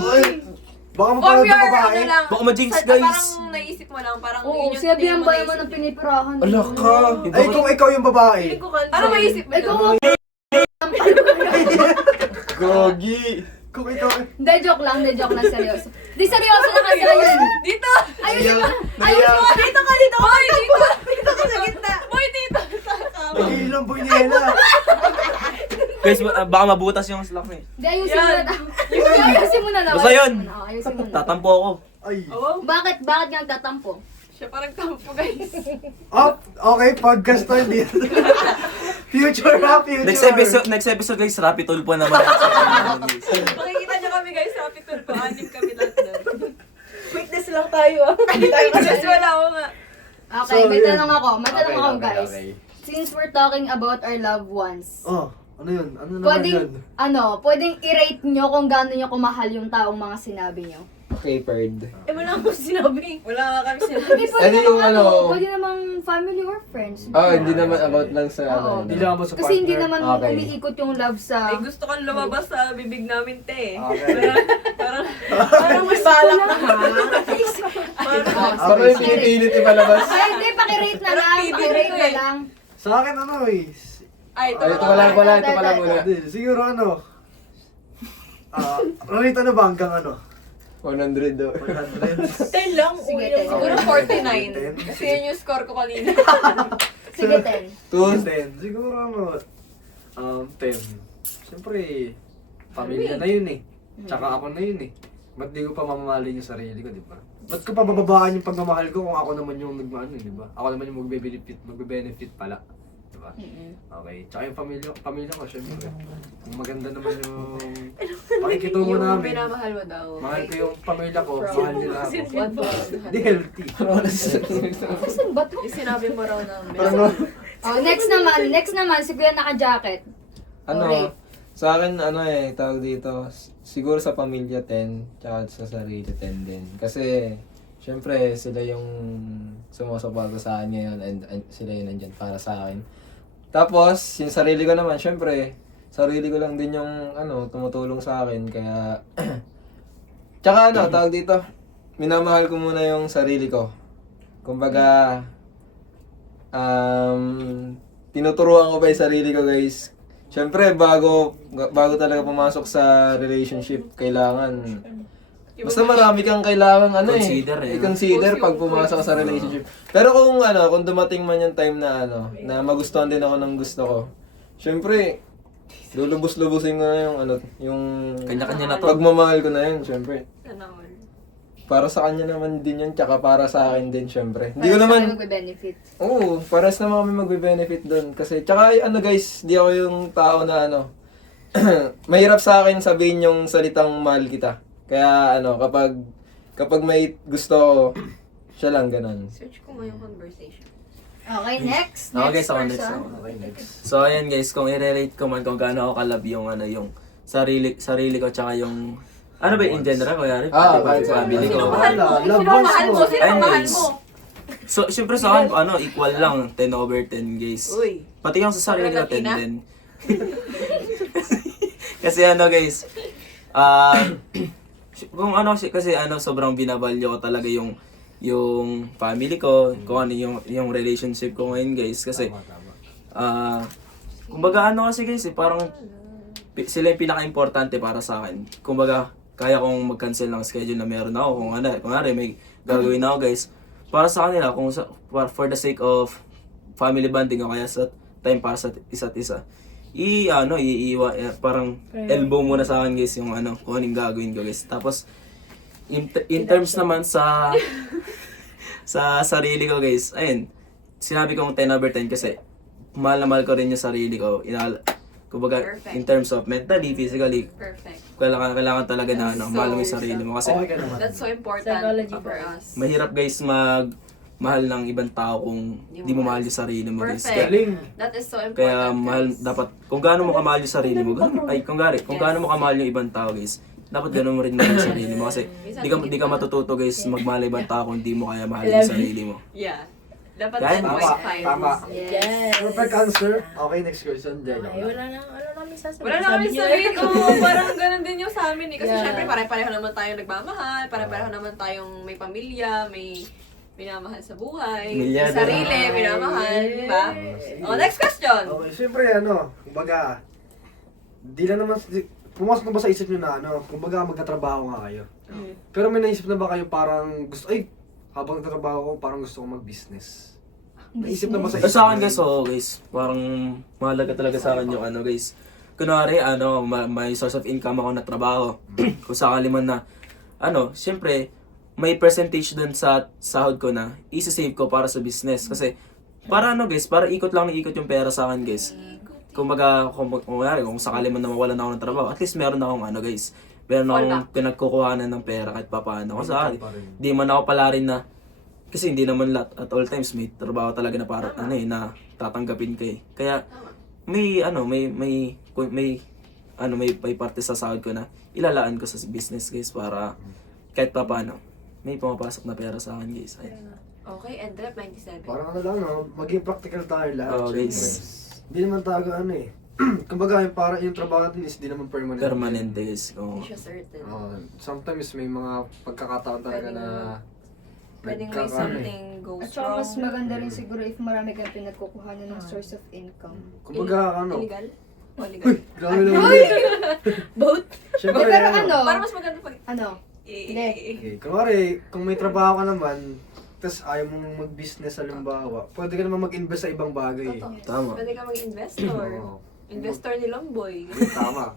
Baka Or mapanood your, ng babae. lang. Baka ma-jinx, sa- guys. Parang naisip mo lang, parang Oo, yun yung sinabi tingin ang mo, bayan mo naisip ng pinipirahan. Ala ka. Ay, kung ikaw yung babae. Feeling ko confirm. Ano maisip mo? Ikaw lang? nga, Gogi. Kung ikaw... hindi, joke lang, seryoso. Di seryoso na kasi ayun. Dito! Ayun mo. Naiyak. Dito ka, dito ka. Boy, dito! Dito ka sa gitna. Boy, dito! Sa kama. Nagiilang boy ni Ella. Guys, baka mabutas yung slack eh. Di, ayusin mo na. Ayusin mo na naman. Basta yun. Oo, ayusin mo na. Tatampo ako. Ay. Bakit nga nagtatampo? Siya parang tampo, guys. Okay, podcast to hindi. Future na, future. Next episode guys, Rapid Tulpo naman. Makikita niyo kami, guys, sa Pitul po. 6 kami lahat doon. Witness lang tayo, ah. Hindi tayo Just wala ako nga. Okay, So, may yun. tanong ako. May tanong Okay, ako, okay, guys. okay. Since we're talking about our loved ones, Oh, ano yun? Ano naman yun? pwedeng i-rate nyo kung gaano nyo kumahal yung taong mga sinabi nyo. Okay, Perd. Wala akong sinabi. Wala nga kami Hindi, sinabi. pwede Ano yung namang ano? pwede namang family or friends. Hindi naman about lang sa Oo. Hindi lang ako sa Kasi hindi partner. naman Okay. umiikot yung love sa... Ay, gusto kong lumabas sa bibig namin, te. Okay. Parang, Parang may balak na, ha? Parang yung pinipilit ipalabas. Ay, hindi, pakirate na lang. Pakirate na lang. Sa akin ano eh. ay, Ay, ito pala muna. Hindi, siguro ano. Rate ano ba hanggang ano? 100 daw. 100. 10 lang. Sige, uwi lang. siguro Okay. 49. Kasi yun yung score ko kanina. Sige, 10. 10. Siguro ano. 10. Siyempre, pamilya na yun eh. Tsaka ako na yun eh. Ba't di ko pa mamahalin yung sarili ko, di ba? Ba't ko pa bababaan yung pagmamahal ko kung ako naman yung nagmano, di ba? Ako naman yung magbe-benefit pala. Di ba? Okay. Tsaka yung pamilya ko, syempre. Kung maganda naman yung pakikitungo Yung namin. minamahal mo daw. Mahal ko yung pamilya ko, mahal nila ako. What po? Di healthy. Saan ba to? Yung sinabi mo raw na Oh, next naman, si Kuya naka-jacket. Ano, sa akin, tawag dito, siguro sa pamilya 10, tsaka sa sarili 10 din. Kasi, syempre, sila yung sumusuporta sa akin ngayon and sila yung nandyan para sa akin. Tapos, yung sarili ko naman, syempre, sarili ko lang din yung, tumutulong sa akin, kaya, tsaka tawag dito, minamahal ko muna yung sarili ko. Kumbaga, tinuturuan ko ba yung sarili ko, guys? Siyempre, bago talaga pumasok sa relationship, kailangan, basta marami kang kailangan, i-consider pag pumasok ka sa relationship. Pero kung dumating man yung time na, na magustuhan din ako ng gusto ko, siyempre, lulubos-lubusin ko na yung Kanya-kanya na to. pagmamahal ko na yun, siyempre. Sana all. para sa kanya naman din yun, tsaka para sa akin din, syempre. Hindi ko Para sa naman, akin magbe-benefit. oo, pares naman kami magbe-benefit doon. Kasi, tsaka ano guys, di ako yung tao na ano, mahirap sa akin sabihin yung salitang mahal kita. Kaya ano, kapag may gusto ko, siya lang ganun. Search ko mo yung conversation. Okay, next. Okay, Next so next person. ako. Okay, next. So ayan guys, kung i-rate ko man kung gaano ako kalab yung ano yung sarili ko tsaka yung ano ba in general kuya? Kahit family Sino ko. mahal mo? Love Sino ones mahal mo. mo? Sino Ayun, mahal guys. mo? So syempre sa akin ano equal lang 10/10 guys. Uy. Pati yung sa sarili ko Latina? 10 din. Kasi ano guys, kung ano kasi ano sobrang binavalue ko talaga yung family ko, kung ano yung relationship ko ngayon guys kasi kumbaga ano kasi guys parang sila yung pinaka-importante para sa akin. Kumbaga kaya kong mag-cancel ng schedule na meron ako kung ano, kunwari may gagawin ako guys para sa kanila kung for the sake of family bonding o kaya sa time para sa isa't isa. Parang elbow muna sa akin guys yung ano, kung anong gagawin ko guys. Tapos in terms naman sa sarili ko guys, ayun, sinabi kong 10/10 kasi mahal na mahal ko rin yung sarili ko. Kumbaga, Perfect. in terms of mentally, physically, Perfect. kailangan talaga na ano, So, mahal mo yung sarili mo. Kasi Okay ka naman. That's so important Psychology for po. us. mahirap guys mahal ng ibang tao kung di mo mahal yung sarili mo guys. Perfect. Galing. That is so important. Kaya mahal guys. dapat kung gaano mo kamahal yung sarili mo, kung gaano mo kamahal yung ibang tao guys, dapat ganoon mo rin mahal yung sarili mo kasi di ka matututo guys magmahal yung ibang tao kung di mo kaya mahal yung sarili mo. Yeah. Dapat Kaya, 10.5. Tama. Yes. Perfect answer. Okay, next question. Jay. Ay, wala namin sasabihin. Wala na kami Sabi niyo sabihin. eh. Oo, parang ganun din yung sa amin eh. Kasi Yeah. syempre pare-pareho naman tayong nagmamahal, pare-pareho naman tayong may pamilya, may minamahal sa buhay, Pamilya may sarili, din. minamahal, di ba? Oh, next question! Okay, siyempre kumbaga, di lang naman, pumasok na ba sa isip nyo na kumbaga magkatrabaho nga kayo. Pero may naisip na ba kayo parang habang nagtatrabaho ko, parang gusto kong mag-business. Naisip na ba sa isip Sa akin nyo? guys, guys, parang mahalaga talaga sa akin yung ano guys. Kunwari, may source of income ako na trabaho. Kung sakali man na, syempre, may percentage dun sa sahod ko na isa-save ko para sa business. Kasi, para guys, para ikot lang ikot yung pera sa akin guys. Kumbaga, kung sakali man na mawalan ako ng trabaho, at least meron akong guys. Meron akong pinagkukuhanan ng pera kahit papaano. Kasi di man ako pala rin na, kasi hindi naman at all times may trabaho talaga na para na tatanggapin ka eh. Kaya may parte sa sahod ko na ilalaan ko sa business guys para kahit papaano may pumapasok na pera sa akin guys. Ayun. Okay, and rep 97. Parang maging practical tayo lahat. Oo, syempre. guys. Hindi naman tayo kumbaga yung trabaho natin is di naman permanent. Permanent guys. Oo. Hindi siya certain. Sometimes may mga pagkakataon talaga na Pwedeng may something goes At saka wrong. mas maganda rin siguro if marami kang pinagkukuhanan ng source of income. Kumbaga Illegal? O legal? grabe naman. Both? Siyempre, Pero Para mas maganda pag... Hindi. Okay, kunwari, kung may trabaho ka naman, tapos ayaw mong mag-business halimbawa, pwede ka naman mag-invest sa ibang bagay. Totoo. Tama. Pwede ka mag-investor. Oo. Investor ni Longboy. Tama.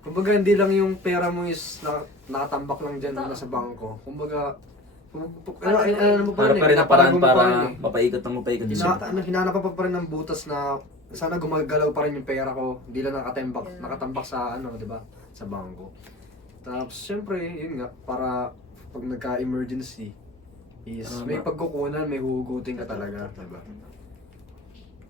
Kumbaga, hindi lang yung pera mo is nakatambak lang dyan na sa bangko. Kumbaga, ano mo pa Para rin pa rin na paraan pinapalago mo pa para rin eh. mapaikot yung siya. Hinanap pa rin ng butas na sana gumagalaw pa rin yung pera ko, hindi lang nakatambak sa di ba? Sa bangko. Tapos syempre, yun nga, para pag nagka-emergency is may pagkukunan, may huhugutin ka talaga, di ba?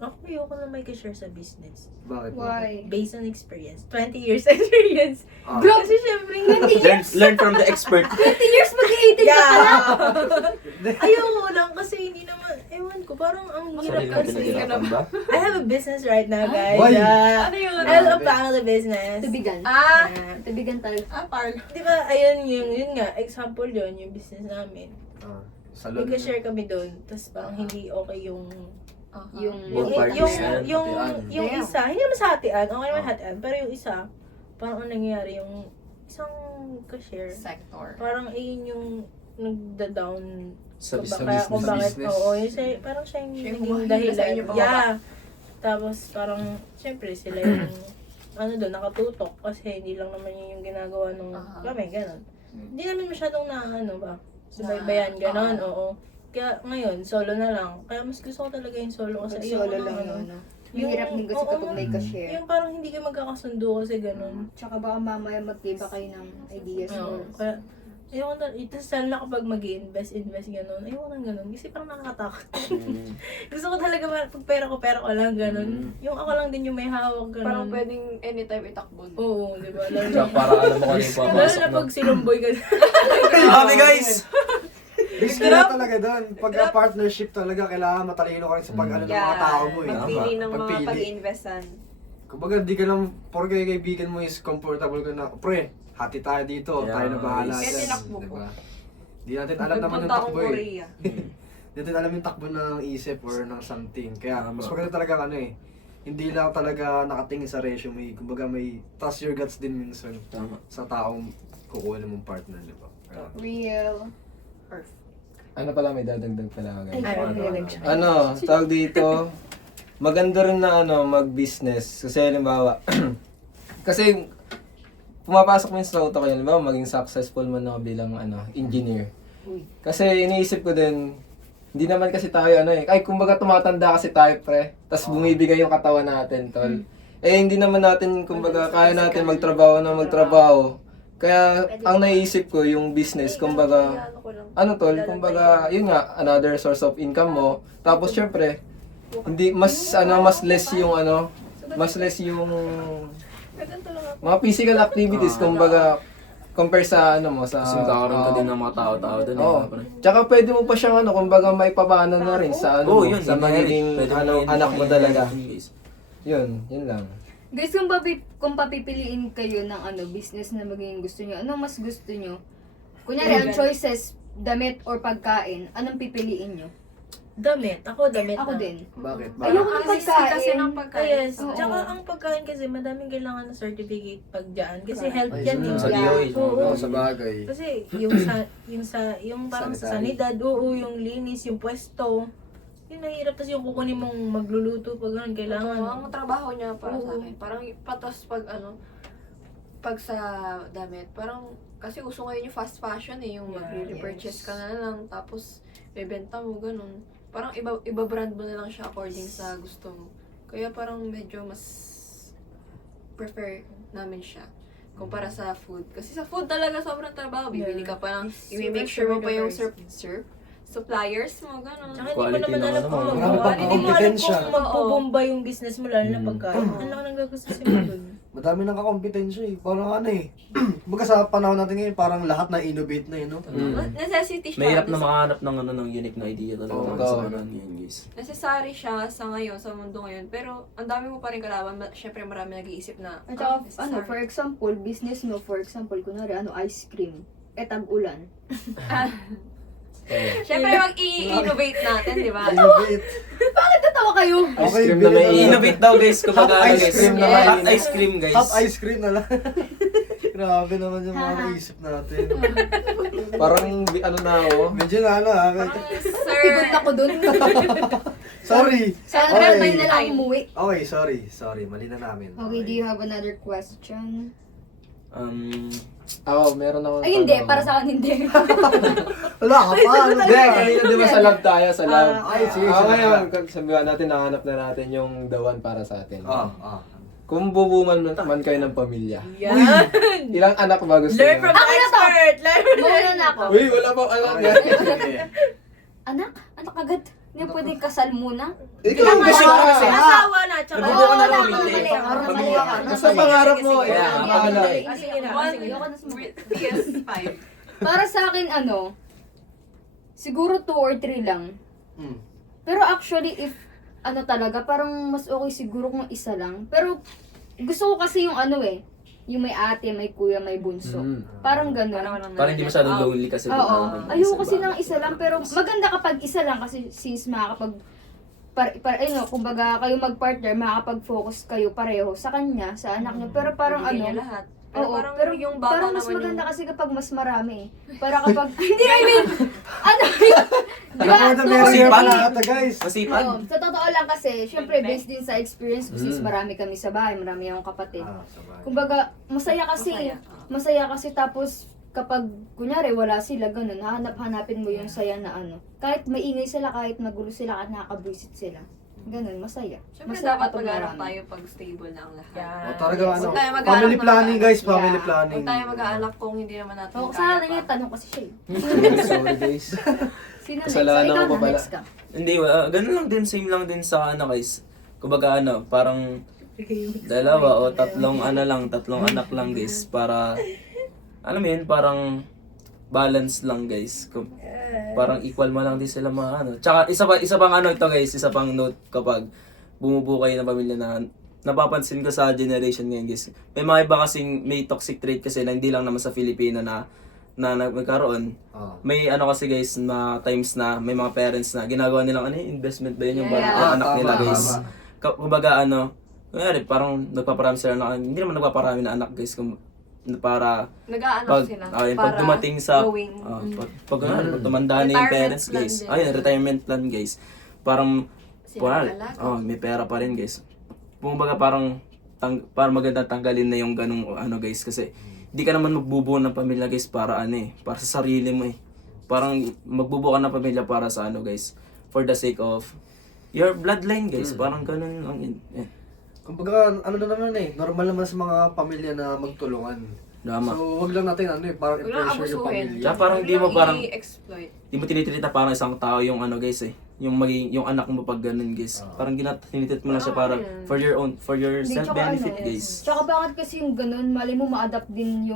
Ako, ayoko na may ka-share sa business. Bakit? Why? Based on experience. 20 years experience. Ah, Kasi syempre, Learn from the expert. 20 years mag-18 ka yeah. pala! Ayoko lang kasi hindi naman, ewan ko, parang ang hirap kasi. I have a business right now, guys. Why? Ano yun? I have a family business. Tubigan. Ah! Yeah. Tubigan tayo. Parlo. Di ba, ayun yun nga, example yun, yung business namin. salon. Nag-share kami doon, tapos parang hindi okay yung Yung Both parties yan. yung Damn. isa, hindi naman sa hatian, okay naman hatian, pero yung isa, parang ang nangyayari, yung isang ka-share, Sector. parang ayun yung nagda-down Sa kaya kung Sa bakit, business. oo, parang siya yung Siya yung naging humahila sa inyo dahilan. pababa. Yeah. Tapos parang, syempre sila yung, doon, nakatutok, kasi hindi lang naman yun yung ginagawa nung Aha. kami, ganun. Hindi namin masyadong ba, subaybayan, ganon, oo. Kaya ngayon, solo na lang. Kaya mas gusto ko talaga yung solo kasi Pag ayoko solo ng lang ano. yun, no? Mahirap din kasi oo, kapag may ka-share. Yung parang hindi kayo magkakasundo kasi ganon. Tsaka baka mamaya magkiba kayo ng ideas Oo, mo. kaya ayoko na, tapos lalo na kapag mag-invest gano'n, ayoko na gano'n, kasi parang nakakatakot. Gusto ko talaga, pag pera ko lang, gano'n. Yung ako lang din yung may hawak, gano'n. Parang pwedeng anytime itakbo. Oo, di ba? Lalo Tsaka para alam mo kung ano yung lalo papasok na mo. pag silumboy ka. Grabe guys! Risk na talaga doon. Pag partnership talaga, kailangan matalino ka rin sa pag-ano ng mga tao mo eh. Pagpili ng mga Pagpili. pag-investan. Kumbaga, di ka lang, porke kaibigan mo is comfortable ka na, pre, hati tayo dito, Yeah, tayo na bahala yes. Kaya dyan. tinakbo ko. Diba? Di natin alam naman yung Nagpunta akong takbo eh. Korea. Di natin alam yung takbo ng isip or ng something. Kaya Tama. mas maganda talaga ano eh. Hindi lang talaga nakatingin sa resume. Kumbaga may trust your guts din minsan Tama. sa taong kukuha mong partner, di ba? Kaya, Real. Ano pala, may dadagdag pala ako, guys. Ay, Ano, tawag dito, maganda rin na mag-business. Kasi halimbawa, kasi pumapasok minsan sa utak ko yun, halimbawa maging successful man ako bilang engineer. Kasi iniisip ko din, hindi naman kasi tayo ay kumbaga tumatanda kasi tayo pre, tas bumibigay yung katawan natin tol. Hindi naman natin kumbaga kaya natin magtrabaho. Kaya ang naisip ko yung business, kumbaga tol, kumbaga yun nga another source of income mo. Tapos syempre, hindi mas less yung mas less yung mga physical activities kumbaga compare sa sa Kasi magkakaroon ka din ng mga tao-tao doon. Oo. Tsaka pwede mo pa siyang kumbaga may papaano na rin sa Oo, yun. sa magiging Pwede mo yun, anak mo yun, talaga. guys. Yun lang. Guys, kung papipiliin kayo ng business na magiging gusto nyo, anong mas gusto nyo? Kunyari, ang choices, damit or pagkain, anong pipiliin nyo? Damit. Ako damit Ako na. din. bakit? Ayoko Ang ng risky kasi pagkain. ng pagkain. Yes. Oo. Tsaka ang pagkain kasi madaming kailangan ng certificate pag dyan. Kasi Right. health Ay, yan sa- eh. Sa DOH. Oo. Sa bagay. Kasi yung parang sa Sanitary. sanidad, oo, yung linis, yung pwesto. Yung nahirap, tapos yung kukunin mong magluluto pag ganun, kailangan. Ang trabaho niya para sa Oo. akin, parang patos pag sa damit, parang kasi uso ngayon yung fast fashion yung Yeah, mag-repurchase yes. ka na lang, tapos bebenta mo, ganun. Parang iba brand mo na lang siya according sa gusto mo. Kaya parang medyo mas prefer namin siya kumpara sa food. Kasi sa food talaga sobrang trabaho. Bibili ka pa ng, i-make sure mo pa yung suppliers mo, ganun. Tsaka hindi mo Quality naman lang alam naman. kung Marami pang hindi mo alam kompetensya. kung magpupumba yung business mo, lalo na pagkain. Ano lang nang gagawin mo dun? Madami nang kakompetensya eh. Parang kumbaga sa panahon natin ngayon, parang lahat na innovate na no? Necessity siya. Mahirap na makahanap ng unique na idea talaga. Oo. Sa ganun yun, guys. Necessary siya sa ngayon, sa mundo ngayon. Pero ang dami mo pa rin kalaban. Siyempre marami nag-iisip na, At saka, necessary. for example, business mo, for example, kunwari, ice cream. Tag-ulan. Siyempre mag-i-innovate natin, di ba? Innovate. Bakit natawa kayo? Ice cream bili na may na lang. Innovate daw guys kapag Hot ice cream na Hot lang. ice cream guys. Hot ice cream na lang. Grabe naman yung mga naisip natin. Parang na ako. Medyo na Sir, Tigot ako dun. Sorry. Sana Okay. may na lang umuwi. Okay, sorry. Mali na namin. Okay, do you have another question? Ako, meron ako. Ay, hindi. Para sa akin, hindi. Wala ka pa. Ano Hindi, ba? kanina di ba sa lab tayo, sa lab. Ay, sige. Ngayon, sabihan natin, nahanap na natin yung the one para sa atin. Ah. Kung bubuman man kayo ng pamilya, Yan! ilang anak ba gusto Learn niyo? from the expert! Learn from the Muna na ako. Uy, wala pang anak Okay. yan. Anak? Anak agad? Hindi pwedeng kasal muna? Ikaw ang gusto mo kasi. Asawa na, tsaka Hindi ako na wala, pamilya. mali. Pamilya ka. Basta pangarap mo, sige, ikaw sige. ang pangalan. Sige na, one sige. Ayoko na sumagot. PS5. Para sa akin, siguro 2 or 3 lang. Pero actually, if talaga, parang mas okay siguro kung isa lang. Pero gusto ko kasi yung yung may ate, may kuya, may bunso. Parang gano'n. Parang hindi masyadong lonely kasi. Oo. pag Ayoko kasi isa ng isa lang, pero maganda kapag isa lang kasi since makakapag kumbaga kayo mag-partner, makakapag-focus kayo pareho sa kanya, sa anak niyo. Pero parang Bibigyan niya lahat. Pero Oo, parang pero yung bata parang mas naman maganda yung... kasi kapag mas marami. Para kapag, hindi, I mean, diba? Ano the merrier Masipag. pala ata, guys. Masipag. Oo, sa totoo lang kasi, syempre based din sa experience ko since marami kami sa bahay, marami akong kapatid. Sabay. Kumbaga, masaya kasi tapos kapag, kunyari, wala sila, ganun, hanapin mo yung saya na ano. Kahit maingay sila, kahit magulo sila, kahit nakakabwisit sila. Ganun, masaya. Siyempre Masaya dapat kapag mag-anak marami. tayo pag stable na ang lahat. Yeah. O talaga Yes. ano, Huwag tayo mag-aanak family ng planning guys, mag-aanak. family Yeah. planning. Huwag tayo mag-aanak kung hindi naman natin Oo, kaya kasalanan pa. niya, tanong kasi siya eh. Sorry guys. Sino next? Kasalanan Ikaw ko pa na, pala. next ka. Hindi, ganun lang din, same lang din sa ano guys. Kumbaga ano, parang dalawa o tatlong anak lang guys. Para, alam mo yun, parang balance lang guys. Parang equal mo lang din sila mga ano. Tsaka isa pang ano ito guys, isa pang note kapag bumubuo kayo ng pamilya na napapansin ko sa generation ngayon guys. May mga iba kasing may toxic trait kasi na hindi lang naman sa Filipino na nagkaroon. May ano kasi guys na times na may mga parents na ginagawa nilang ano investment ba yun yung Yeah. parang anak Tama, nila guys. tama. Kumbaga ano, kunyari parang nagpaparami sila na hindi naman nagpaparami na anak guys para Nag-aanak pag sila. pag dumating sa going. pag tumanda na yung Retirement parents plan guys. din. Ayun, retirement plan guys. Parang Sila may pera pa rin guys. Kumbaga parang para maganda tanggalin na yung ganung ano guys kasi di ka naman magbubuo ng pamilya guys para ano eh, para sa sarili mo eh. Parang magbubuo ka ng pamilya para sa ano guys, for the sake of your bloodline guys. Parang ganun lang yun. Eh. Kumbaga, ano na naman eh, normal naman sa mga pamilya na magtulungan. Tama. So, wag lang natin ano eh, parang Huwag lang i-pressure yung abusuhin. pamilya. Tsaka parang di mo parang i-exploit. di mo tinitrita parang isang tao yung ano guys eh. Yung anak mo pag ganun guys. Parang tinitit mo lang siya para for your Hindi, self tsaka benefit ano, guys. Tsaka bakit kasi yung ganun, mali mo ma-adapt din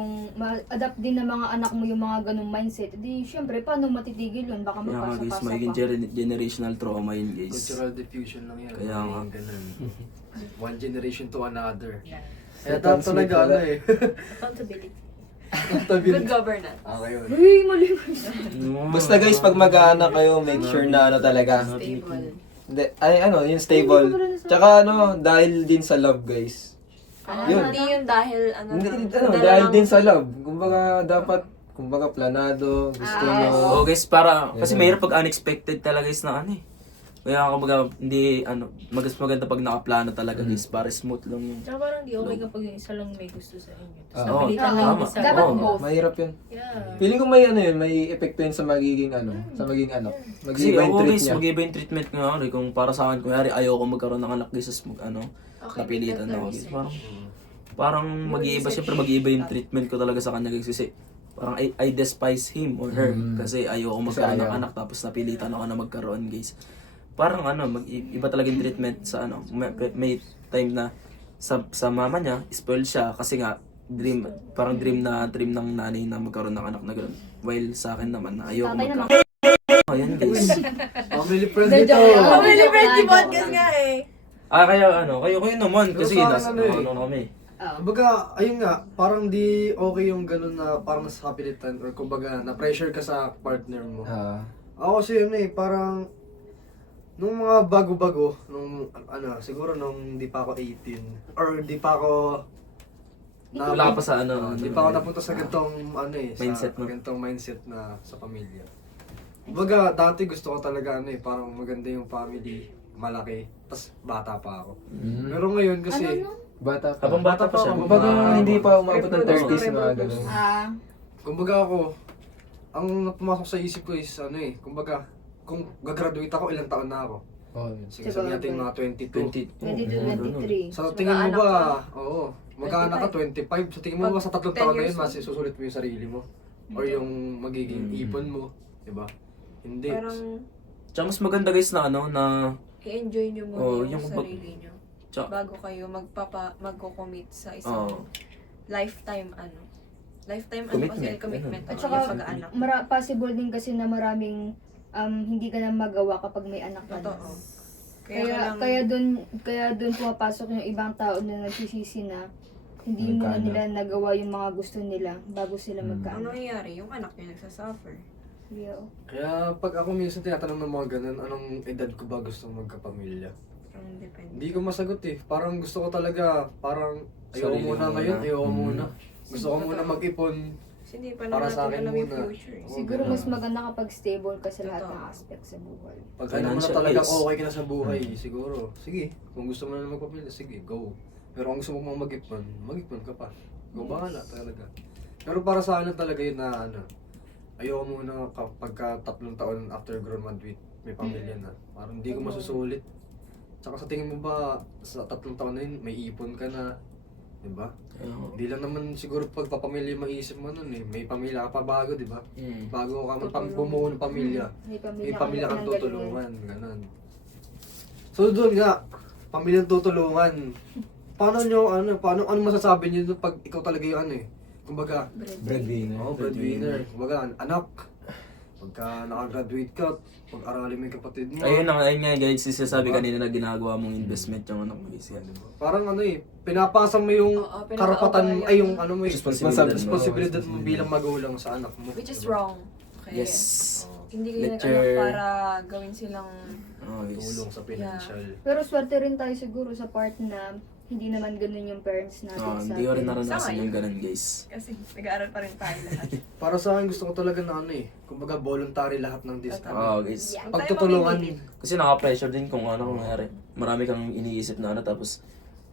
ng mga anak mo yung mga ganung mindset. Di, syempre, paano matitigil yun? Baka Kaya nga guys, mapasa-pasa magiging pa. generational trauma yun guys. Cultural diffusion lang yan. Kaya nga. Ganun. One generation to another. Yeah. Kaya dapat talaga ano eh. Accountability. Good governance. Okay yun. Uy, mali mo. Basta guys, pag mag-aanak kayo, make sure na ano talaga. Stable. Hindi, yung stable. Tsaka ano, dahil din sa love guys. Yun. Hindi yun dahil ano Hindi, lang. dahil Dala din lang- sa love. Kumbaga planado, gusto nyo. Oh guys, para kasi Yeah. mahirap pag unexpected talaga guys na ano eh. Kaya kumbaga hindi mas maganda pag nakaplano talaga guys, para smooth lang yun. Tsaka parang di okay kapag yung isa lang may gusto sa inyo. Tapos Oo. napilitan lang Tama. yung isa. Dapat Oo. both. Mahirap yun. Yeah. Feeling ko may ano yun, may epekto yun sa magiging sa magiging anak. Kasi Mag-iba yung ako treat guys, niya. mag-iba yung treatment ko nga kung para sa akin, kunyari ayoko magkaroon ng anak guys, Okay, napilitan that's the ako guys. research. Parang mag-iiba, syempre mag-iiba yung treatment ko talaga sa kanya guys kasi parang I despise him or her kasi ayoko magkaroon ng ayaw. anak tapos napilitan ako na magkaroon guys. Parang iba talaga yung treatment sa may time na sa mama niya, spoiled siya kasi nga parang dream ng nanay na magkaroon ng anak na gano'n. While sa akin naman na ayoko Tatay naman. magkaroon. Ayan guys. Family friend Medyo, dito. oh, Family joke friendly lang, podcast joke nga lang. eh. Kayo naman Pero kasi sa akin nasa ano eh. kami. Oo. Kumbaga, ayun nga, parang di okay yung ganun na parang sa kapilitan or kumbaga na-pressure ka sa partner mo. Ako kasi yun eh, parang nung mga bago-bago, siguro nung di pa ako 18 or di pa ako Wala ka pa sa ano. di pa ako napunta sa ganitong Mindset sa mo. ganitong mindset na sa pamilya. Kumbaga, dati gusto ko talaga parang maganda yung family, malaki, tas bata pa ako. Pero ngayon kasi Bata pa. Habang bata pa siya. Kumbaga hindi pa umabot ng 30s mga ganun. kumbaga ako, ang pumasok sa isip ko is kumbaga, kung gagraduate ako, ilang taon na ako? Oh, yun. Sige, sabihin natin mga 22. 22, 23. Sa tingin mo ba, magkaanak ka 25, sa tingin mo ba sa 3 taon na yun, masusulit mo yung sarili mo? Or yung magiging ipon mo, di ba? Hindi. Parang Tsaka mas maganda guys na na i-enjoy nyo muna Oo, yung yung sarili nyo. Tsaka- Bago kayo magko-commit sa isang Oo. lifetime Lifetime Commitment, commitment At yung saka, pag-aanak. possible din kasi na maraming hindi ka na magawa kapag may anak ka na. Totoo. Kaya dun pumapasok yung ibang tao na nagsisisi na hindi mo na Magkaanak. nila nagawa yung mga gusto nila bago sila Ano magkaanak. nangyayari? Yung anak nyo nagsasuffer. Yeah. Kaya pag ako minsan tinatanong ng mga ganun, anong edad ko ba gusto magkapamilya? Ang depende. Hindi ko masagot eh. Parang gusto ko talaga, parang ayoko Sarili muna mo ngayon, muna. ayoko muna. Gusto ko muna mag-ipon. Kasi hindi pa Para naman sa natin akin alam yung muna. future. Oo. Siguro mas maganda kapag stable ka sa lahat ng Totoo. aspect sa buhay. Pag ano mo na Financial talagang is- okay ka na sa buhay, siguro, sige, kung gusto mo na magpapilya, sige, go. Pero kung gusto mo mag-ipon ka pa. Go bahala talaga. Pero para sa akin talaga yun na ano, ayoko muna kapag 3 taon after graduate, may pamilya na. Parang hindi ko masusulit. Tsaka sa tingin mo ba, sa 3 taon na yun, may ipon ka na, di ba? Hindi lang naman siguro pagpapamilya yung maisip mo nun eh. May pamilya ka pa bago, di ba? Bago ka bumuo ng pamilya. May pamilya kang tutulungan, ganun. So doon nga, pamilyang tutulungan. Paano ano masasabi niyo pag ikaw talaga yung ano eh? Kumbaga, Breadwinner. breadwinner. Kumbaga, anak, pagka nakagraduate ka, pag-aralin mo yung kapatid mo. Ayun nga guys, sinasabi kanina na ginagawa mong investment yung anak mo guys. Parang ano eh, pinapasa mo yung Oo, karapatan, ay yung ano mo eh, Responsibilidad mo bilang magulang sa anak mo. Which is Diba? wrong. Okay. Yes. Hindi kayo Lecture. nag-anak para gawin silang... Oh, yes. Tulong sa financial. Pero swerte rin tayo siguro sa part na hindi naman ganun yung parents natin Oh, sa hindi ko rin atin. naranasan yung ganun guys. Kasi nag-aaral pa rin tayo lahat. Para sa akin, gusto ko talaga na ano eh, kumbaga voluntary lahat ng discount. Oh guys. Yeah. Pagtutulungan. Kasi naka-pressure din kung ano kung nangyari. Marami kang iniisip na ano tapos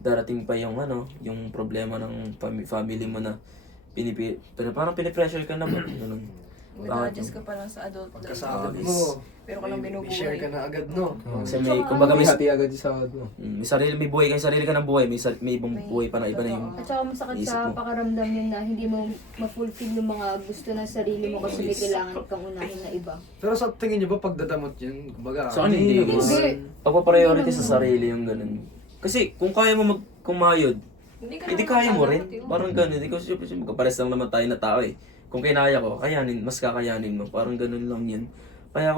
darating pa yung ano, yung problema ng family mo na parang pinipressure ka na ba? Ganun. Mag-adjust ka pa lang sa adult life. Pagkasahod guys. mo, Pero ka lang may binubuhay. share ka na agad, no? Kasi may, kumbaga may, hati agad yung sahod mo. may buhay kang sarili ka ng buhay, may ibang buhay pa na iba na yung At saka masakit Isip sa mo. pakaramdam yun na hindi mo ma-fulfill yung mga gusto ng sarili mo kasi may kailangan kang unahin na iba. Pero sa tingin niyo ba pagdadamot yun, kumbaga, sa akin hindi. Hindi. Pagpa-priority sa sarili yung ganun. Kasi kung kaya mo kumayod, Hindi hindi kaya mo rin. Parang ganun. Hindi ko siyempre magkapares lang naman tayo na tao eh. Kung kinaya ko, kayanin, mas kakayanin mo. Parang ganun lang yun. Kaya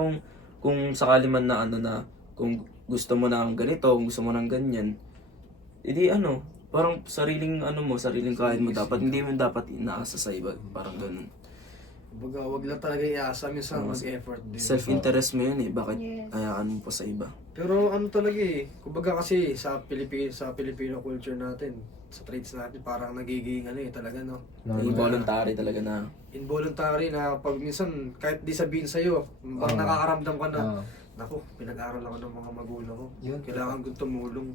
kung sakali man na ano na, kung gusto mo na ng ganito, kung gusto mo ng ganyan, edi ano, parang sariling kain mo dapat. Hindi mo dapat inaasa sa iba. Parang ganun. kumbaga, wag lang talaga iasa, minsan mag-effort din. Self-interest mo yun eh. Bakit Yes. ayaan mo pa sa iba? Pero ano talaga eh, kumbaga kasi sa Filipino culture natin, sa traits natin, parang nagiging ano eh, talaga no? Involuntary talaga na. Involuntary na pag minsan, kahit di sabihin sa'yo, parang nakakaramdam ka na, Oo. naku, pinag-aral ako ng mga magulang ko. Yun. Kailangan kong tumulong.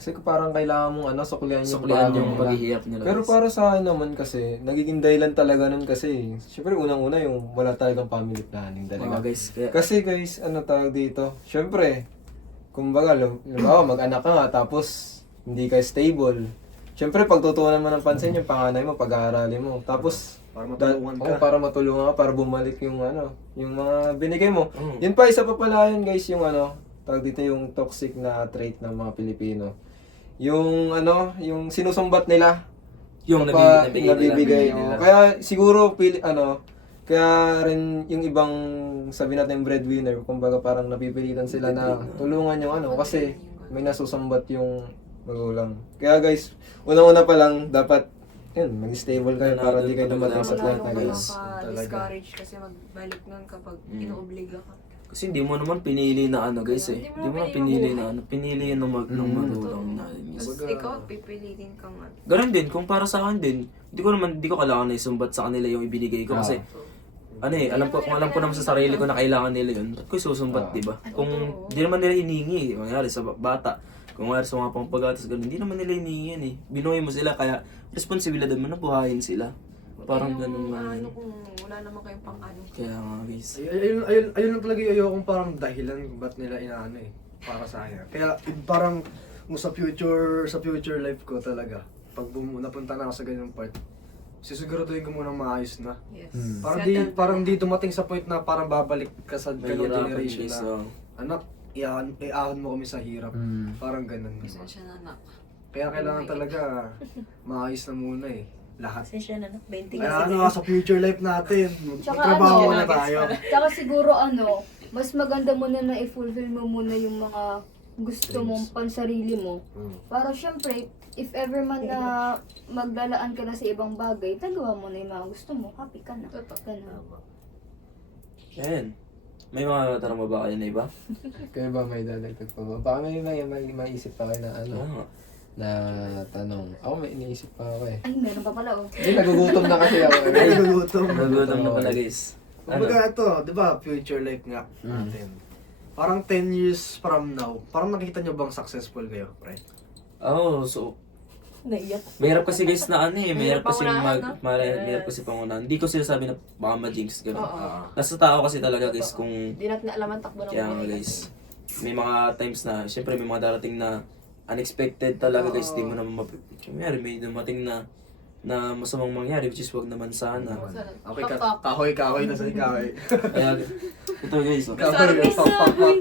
Kasi parang kailangan mong suklian yung Suklian yung nila. paghihirap nila. Pero guys. para sa akin naman kasi, nagiging dahilan talaga nun kasi, syempre unang-una yung wala talagang family planning talaga. Guys, kaya, Kasi guys, ano tawag dito? Syempre, kumbaga, mag-anak ka nga, tapos hindi ka stable. Syempre, pagtutuunan mo ng pansin yung panganay mo, pag-aaralin mo. Tapos, Para matulungan ka. para matulungan ka, para bumalik yung yung mga binigay mo. Mm. Yun pa, isa pa pala yun guys, yung tawag dito yung toxic na trait ng mga Pilipino. Yung yung sinusumbat nila. yung Nabibigay. nila. Kaya siguro kaya rin yung ibang sabi natin breadwinner, kumbaga parang napipilitan sila na tulungan yung kasi may nasusumbat yung magulang. Kaya guys, unang-una pa lang dapat mag-stable kayo para di kayo dumating sa point na Lalo guys. ka discourage kasi magbalik nun kapag inuobliga ka. Kasi hindi mo naman pinili na guys eh. Hindi mo Hindi mo naman naman pinili pinili na pinili yun ng magulang natin. Tapos ikaw, pipilitin kang ano. Ganun din, kung para sa akin din, hindi ko kailangan na isumbat sa kanila yung ibinigay ko kasi alam ko naman sa sarili ko na kailangan nila yun. Ba't ko isusumbat, di ba? Kung hindi naman nila hiningi, mangyari sa bata, kung mangyari sa mga pangpagatas ganun, hindi naman nila hiningi yan eh. Binuhay mo sila, kaya responsibilidad mo na buhayin sila. Parang ganun nga yun. Kung wala naman kayong pang-ano. Kaya nga guys. Ayun lang talaga yung ayokong parang dahilan kung ba't nila para sa akin. Kaya parang kung sa future life ko talaga, pag napunta na ako sa ganyung part, sisiguraduhin ko munang maayos na. Yes. Parang di dumating sa point na parang babalik ka sa ganung Mahirapan generation guys. na, anak, iahon mo kami sa hirap. Parang ganun. Pasensya na anak. Kaya kailangan talaga maayos na muna eh. Lahat. Pasensya na, 20 Kaya sa future life natin, Tsaka magtrabaho ano, na tayo. Tsaka siguro mas maganda mo na i-fulfill mo muna yung mga gusto mong pansarili mo. Para syempre, if ever man na maglalaan ka na sa ibang bagay, tagawa mo na yung mga gusto mo, happy ka na. Totoo. Ganun. Yan. May mga tanong ba kayo na iba? Kaya ba may dadagdag pa ba? Baka may maisip pa kayo na Oo. na tanong. Ako may iniisip pa ako eh. Ay, meron pa pala Hindi, nagugutom na kasi ako. Ay, nagugutom. Nagutom na pala guys. Kumbaga ito, di ba, future life nga natin. Parang 10 years from now, parang nakita nyo bang successful kayo, right? Oo, so Naiyak. Mahirap kasi guys na ano eh, mahirap Mahirap kasi pangunahan, no? mahirap kasi pangunahan. Hindi ko sinasabi na baka ma-jinx gano'n. Oo. Nasa tao kasi talaga guys kung Di natin alam ang takbo ng kaya nga buhay. guys, may mga times na, syempre may mga darating na unexpected talaga guys, di mo naman may dumating na masamang mangyari, which is wag naman sana. Okay, kahoy na sa kahoy. Kaya, ito guys, oh. Kahoy, pak.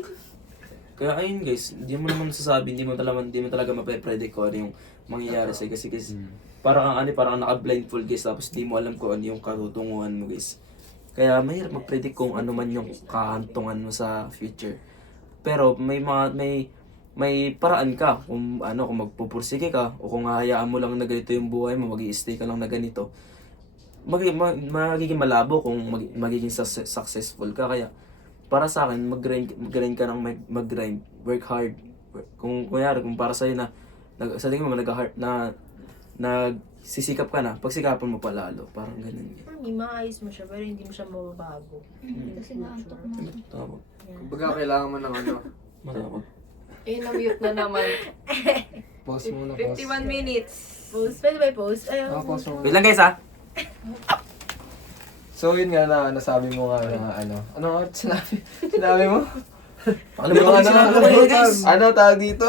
Kaya ayun guys, hindi mo naman masasabi, hindi mo talaga mape-predict kung ano yung mangyayari sa'yo kasi guys, parang ang naka-blindfold guys, tapos di mo alam kung ano yung katutunguhan mo guys. Kaya mahirap mag-predict kung ano man yung kahantungan mo sa future. Pero may paraan ka kung kung magpupursige ka o kung hahayaan mo lang na ganito yung buhay mo, magi-stay ka lang na ganito. Magiging malabo kung magiging successful ka. Kaya para sa akin, mag-grind ka ng mag-grind, work hard. Kung para sa'yo sa tingin mo nagsisikap ka na, pagsikapan mo pa lalo. Parang ganun. Hindi, maayos mo siya, pero hindi mo siya mababago. Kasi naantok na. Tama. Kumbaga kailangan mo ng ano. Matapag. Na-mute na naman. Pause muna, 51 minutes. Post, pwede ba i-post? Ayun. Pause muna. Wait lang guys ha. So yun nga na nasabi mo nga na ano nga sinabi mo? Pakalimutan ko sinabi ko yun guys. Ano tawag dito?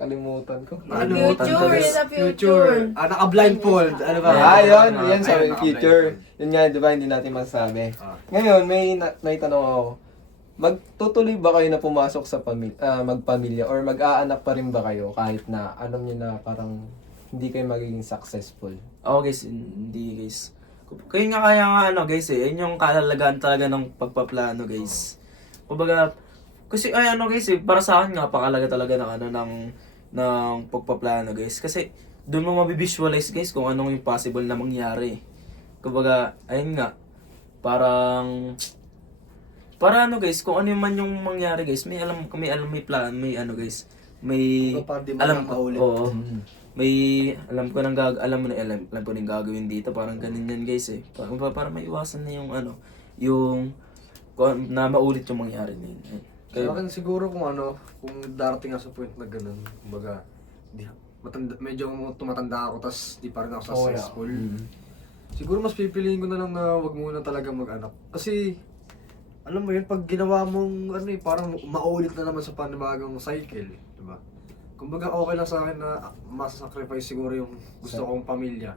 Kalimutan ko. Future, yun sa future. Naka-blindfold. Ano ba? Yun sa future. Yun nga, di ba, hindi natin masasabi. Ngayon, may tanong ako. Magtutuloy ba kayo na pumasok sa magpamilya or mag-aanak pa rin ba kayo kahit na alam niyo na parang hindi kayo magiging successful? Oo guys, hindi guys. Kaya nga guys yun yung kalalagaan talaga ng pagpaplano guys. Kumbaga, kasi guys para sa akin nga pakalaga talaga ng pagpaplano guys. Kasi doon mo mabivisualize guys kung anong yung possible na mangyari. Kumbaga, ayun nga, para guys, kung ano man yung mangyari guys, may plan, may guys, may Para di alam ko, makakaulit. oo, may alam ko nang gagawin dito, parang ganun yan guys eh. Para maiwasan na yung kung na maulit yung mangyari na yun. Sa akin siguro kung darating ako sa point na ganun, kumbaga, medyo tumatanda ako, tas di pa rin ako successful. Siguro mas pipiliin ko na lang na wag muna talaga mag-anak. Kasi, alam mo yun, pag ginawa mong parang maulit na naman sa panibagong cycle, di ba? Kumbaga okay lang sa akin na masasacrifice siguro yung gusto kong pamilya.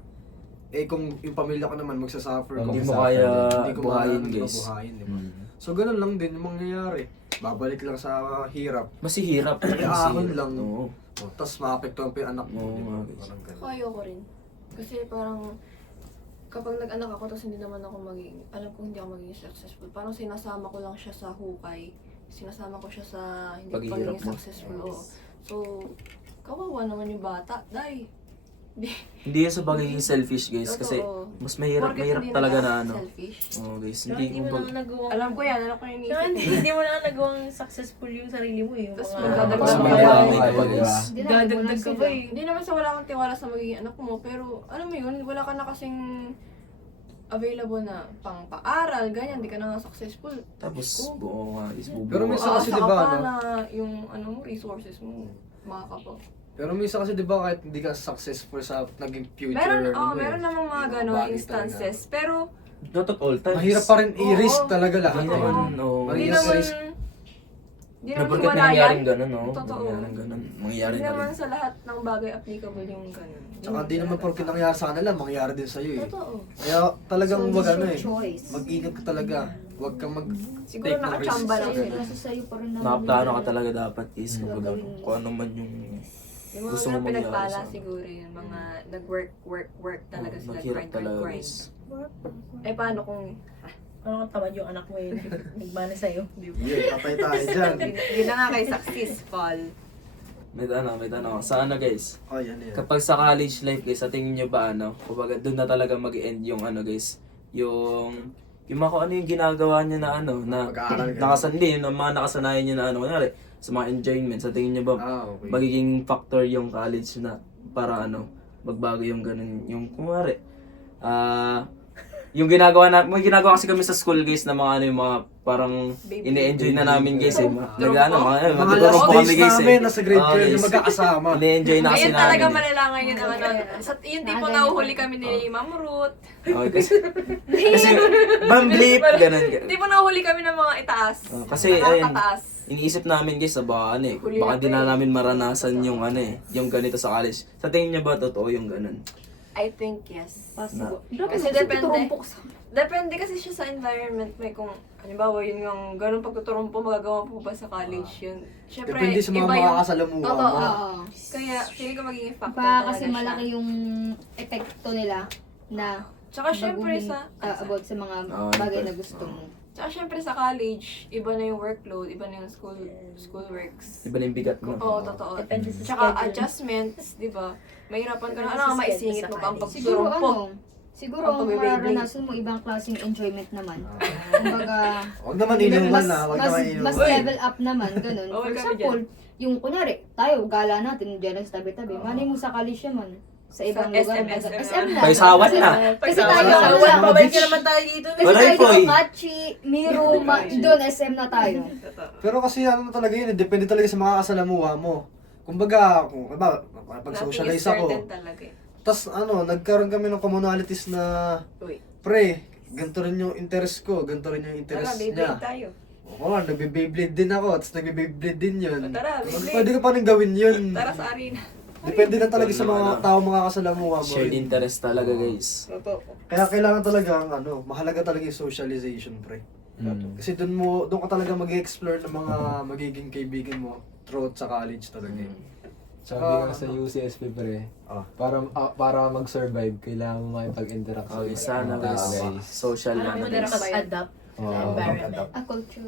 Eh kung yung pamilya ko naman magsasuffer, Hindi kung mo kaya hindi ko buhayin maaaring guys. mabuhayin, di ba? So ganun lang din yung mangyayari. Babalik lang sa hirap. Masihirap. Ahon lang. Oo. Tapos maapektuhan pa yung anak mo, Oo di ba? nga, guys. Parang ganun. Kaya ko rin. Kasi parang kapag nag-anak ako tapos hindi naman ako alam ko hindi ako magiging successful. Parang sinasama ko lang siya sa hukay. Sinasama ko siya sa hindi Paghihirap pagiging mo. successful. Oo. So, kawawa naman yung bata. Dahil, Hindi yan sa pagiging selfish guys kasi Totoo. mas mahirap Porket hindi talaga na na selfish. Oo guys, Tsaka hindi hindi mo kumbaga na nagawang... Alam ko yan yung Tsaka iniisip. hindi mo na nagawang successful yung sarili mo eh. Yung Tapos mga- magdadagdag Mas ka pa madami eh. ka pa guys. Dadagdag ka ba eh. Hindi naman sa wala kang tiwala sa magiging anak mo, pero alam mo yun, wala ka na kasing available na pang paaral, ganyan, di ka na nga successful. Tapos buo nga guys, bubuo. Pero minsan kasi, Aasa di ka ba, pa ano? na yung resources mo, makakapa. Pero minsan kasi di ba kahit hindi ka successful sa naging future, Meron namang mga yung ganon bagay instances, pero Not at all times. mahirap pa rin i-risk Oo. talaga lahat. Hindi eh. naman, oo. hindi Mahirap naman, risk. hindi Na naman porket wala yan. nangyaring ganun, no? Totoo. Nangyaring ganun. Mangyayari Hindi na naman rin. sa lahat ng bagay applicable yung ganon. Tsaka di naman porke nangyari sa kanila, mangyayari din sa'yo eh. Totoo. Kaya talagang So, wag it's your eh. choice. Mag-ingat ka talaga. Huwag kang Siguro take ng nakachamba risk lang sa sila. ganun. Nasa sa'yo pa rin naman. Nakaplano ka talaga dapat is kumbaga Gagawin mo. kung ano man yung Yung mga gusto mo ganun mangyari pinagpala sa siguro yun, mga nag-work talaga sila, naghirap talaga grind. guys. Eh paano kung, Ano kang tamad yung anak mo yun? Nagmana sa'yo. Yeah, patay tayo dyan. yun na nga kay successful. May tanong. Sa ano guys? Oh, yan yan. Kapag sa college life guys, sa tingin nyo ba kumbaga doon na talaga mag-end yung guys, yung mga kung ano yung ginagawa niya na Pag-aaral ka. nakasanli, yung mga nakasanayan niya na kunyari, sa mga enjoyment, sa tingin nyo ba Okay. magiging factor yung college na para magbago yung ganun, yung kumari, yung may ginagawa kasi kami sa school guys na mga ano yung mga parang ini-enjoy na namin guys eh. Mga Magtuturo last po kami days guys namin, eh. nasa grade 12 guys. yung magkakasama. Ini-enjoy na kasi Ngayon talaga namin. malala ngayon ang ano. Yung tipo nahuhuli kami ni Ma'am Ruth. Okay, kasi bamblip, ganun. Hindi po nahuhuli kami ng mga itaas. Kasi ayun, Nakakataas. iniisip namin guys na baka ano eh, baka di na namin maranasan yung ano eh, yung ganito sa college. Sa tingin niyo ba totoo yung ganun? I think yes. Possible. Kasi depende kasi siya sa environment. May kung, halimbawa yun yung ganun pagtuturumpo, magagawa po ba sa college yun? Siyempre, Depende sa mga iba yung- makakasalamuha Totoo. mo. Oo. Kaya, feeling ko magiging factor Pa talaga kasi siya. malaki yung epekto nila na Tsaka syempre baguhin, sa... about sa mga Oo, bagay iba. na gusto mo. Tsaka syempre sa college, iba na yung workload, iba na yung school works. Iba na yung bigat mo. Oo, totoo. Depende sa Tsaka schedule. adjustments, di ba? Mahirapan ka na, Depende ano, sa maisingit schedule mo sa pa ang college. Siguro pagturumpo. siguro Ang ang pagbe-Beyblade. mararanasan mo ibang klaseng enjoyment naman. Kumbaga, Huwag naman inuman mas, na, huwag mas, naman mas inuman. level up naman, ganun. Oh, For kami example, yung kunyari, tayo, gala natin, dyan sa tabi-tabi. Malay mo sa college naman. Sa ibang lugar. SM SM na. Paisawan Kasi- na. Kasi tayo, ano Paisawan. lang, Mabait ka naman tayo dito. kasi Wala tayo yung Poy. yung Kachi, Miro, doon SM na tayo. Pero kasi ano talaga yun, depende talaga sa makakasalamuha mo. Kumbaga, kung pag-socialize ako, talaga eh. tas ano, nagkaroon kami ng commonalities na, Uy, pre, ganito rin yung interest ko, ganito rin yung interest tara, Beyblade niya. tayo. Oo, nagbe-Beyblade din ako, tapos nagbe-Beyblade din yun. Tara, Beyblade. Pwede ka pa rin gawin yun. Tara sa arena. Depende na talaga sa mga tao makakasalamuha mo. Shared interest talaga guys. Totoo. Kaya kailangan talaga mahalaga talaga yung socialization, pre. Kasi doon ka talaga mag-explore ng mga magiging kaibigan mo throughout sa college talaga. Sabi nga sa UCSP pre, Ah. para mag-survive, kailangan mo makipag-interact sa Okay, ibang sana tao, guys. Social Alam mo lang na guys. adapt sa Oo. environment. A culture.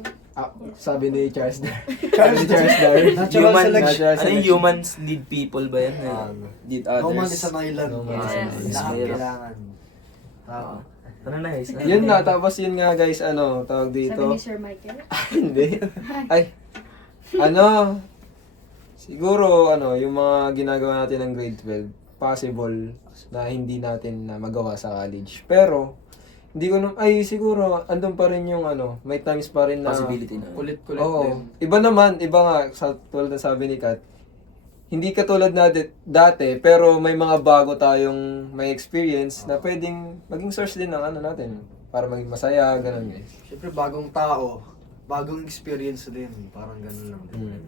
Sabi ni Charles Dar. Sabi ni Charles Dar. Natural Human, selection. ano yung humans need people ba yan? Need No man others. is an island. No man is an island. Lahat Mahirap. kailangan. Tao. Ano na guys? Yun na, tapos yun nga guys, tawag Sabi dito. ni Sir Michael. Hindi. Ay, siguro, yung mga ginagawa natin ng grade 12, possible na hindi natin na magawa sa college. Pero, hindi ko siguro, andun pa rin yung may times pa rin na, Possibility na. Kulit-kulit oo. din. Iba naman, iba nga, tulad ng sabi ni Kat, hindi katulad na dati, pero may mga bago tayong may experience na pwedeng maging source din ng natin. Para maging masaya, ganun guys. Siyempre, bagong tao, bagong experience din. Parang ganun lang din.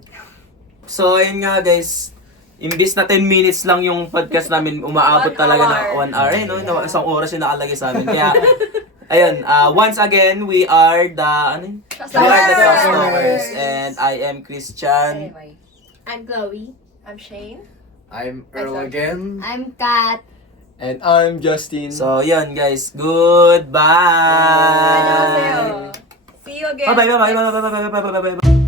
So, ayun nga guys. Imbis na 10 minutes lang yung podcast namin, umaabot 1 talaga hour. ng 1 hour. Isang oras yung nakalagay sa amin. Kaya, ayun, once again, we are the, We are the Trust Talkers. And I am Christian. Anyway, I'm Chloe. I'm Shane. I'm Earl again. I'm Kat. And I'm Justin. So, yun guys. Goodbye! 안녕하세요. See you again. Bye-bye, bye-bye, bye-bye, bye-bye, bye-bye, bye-bye.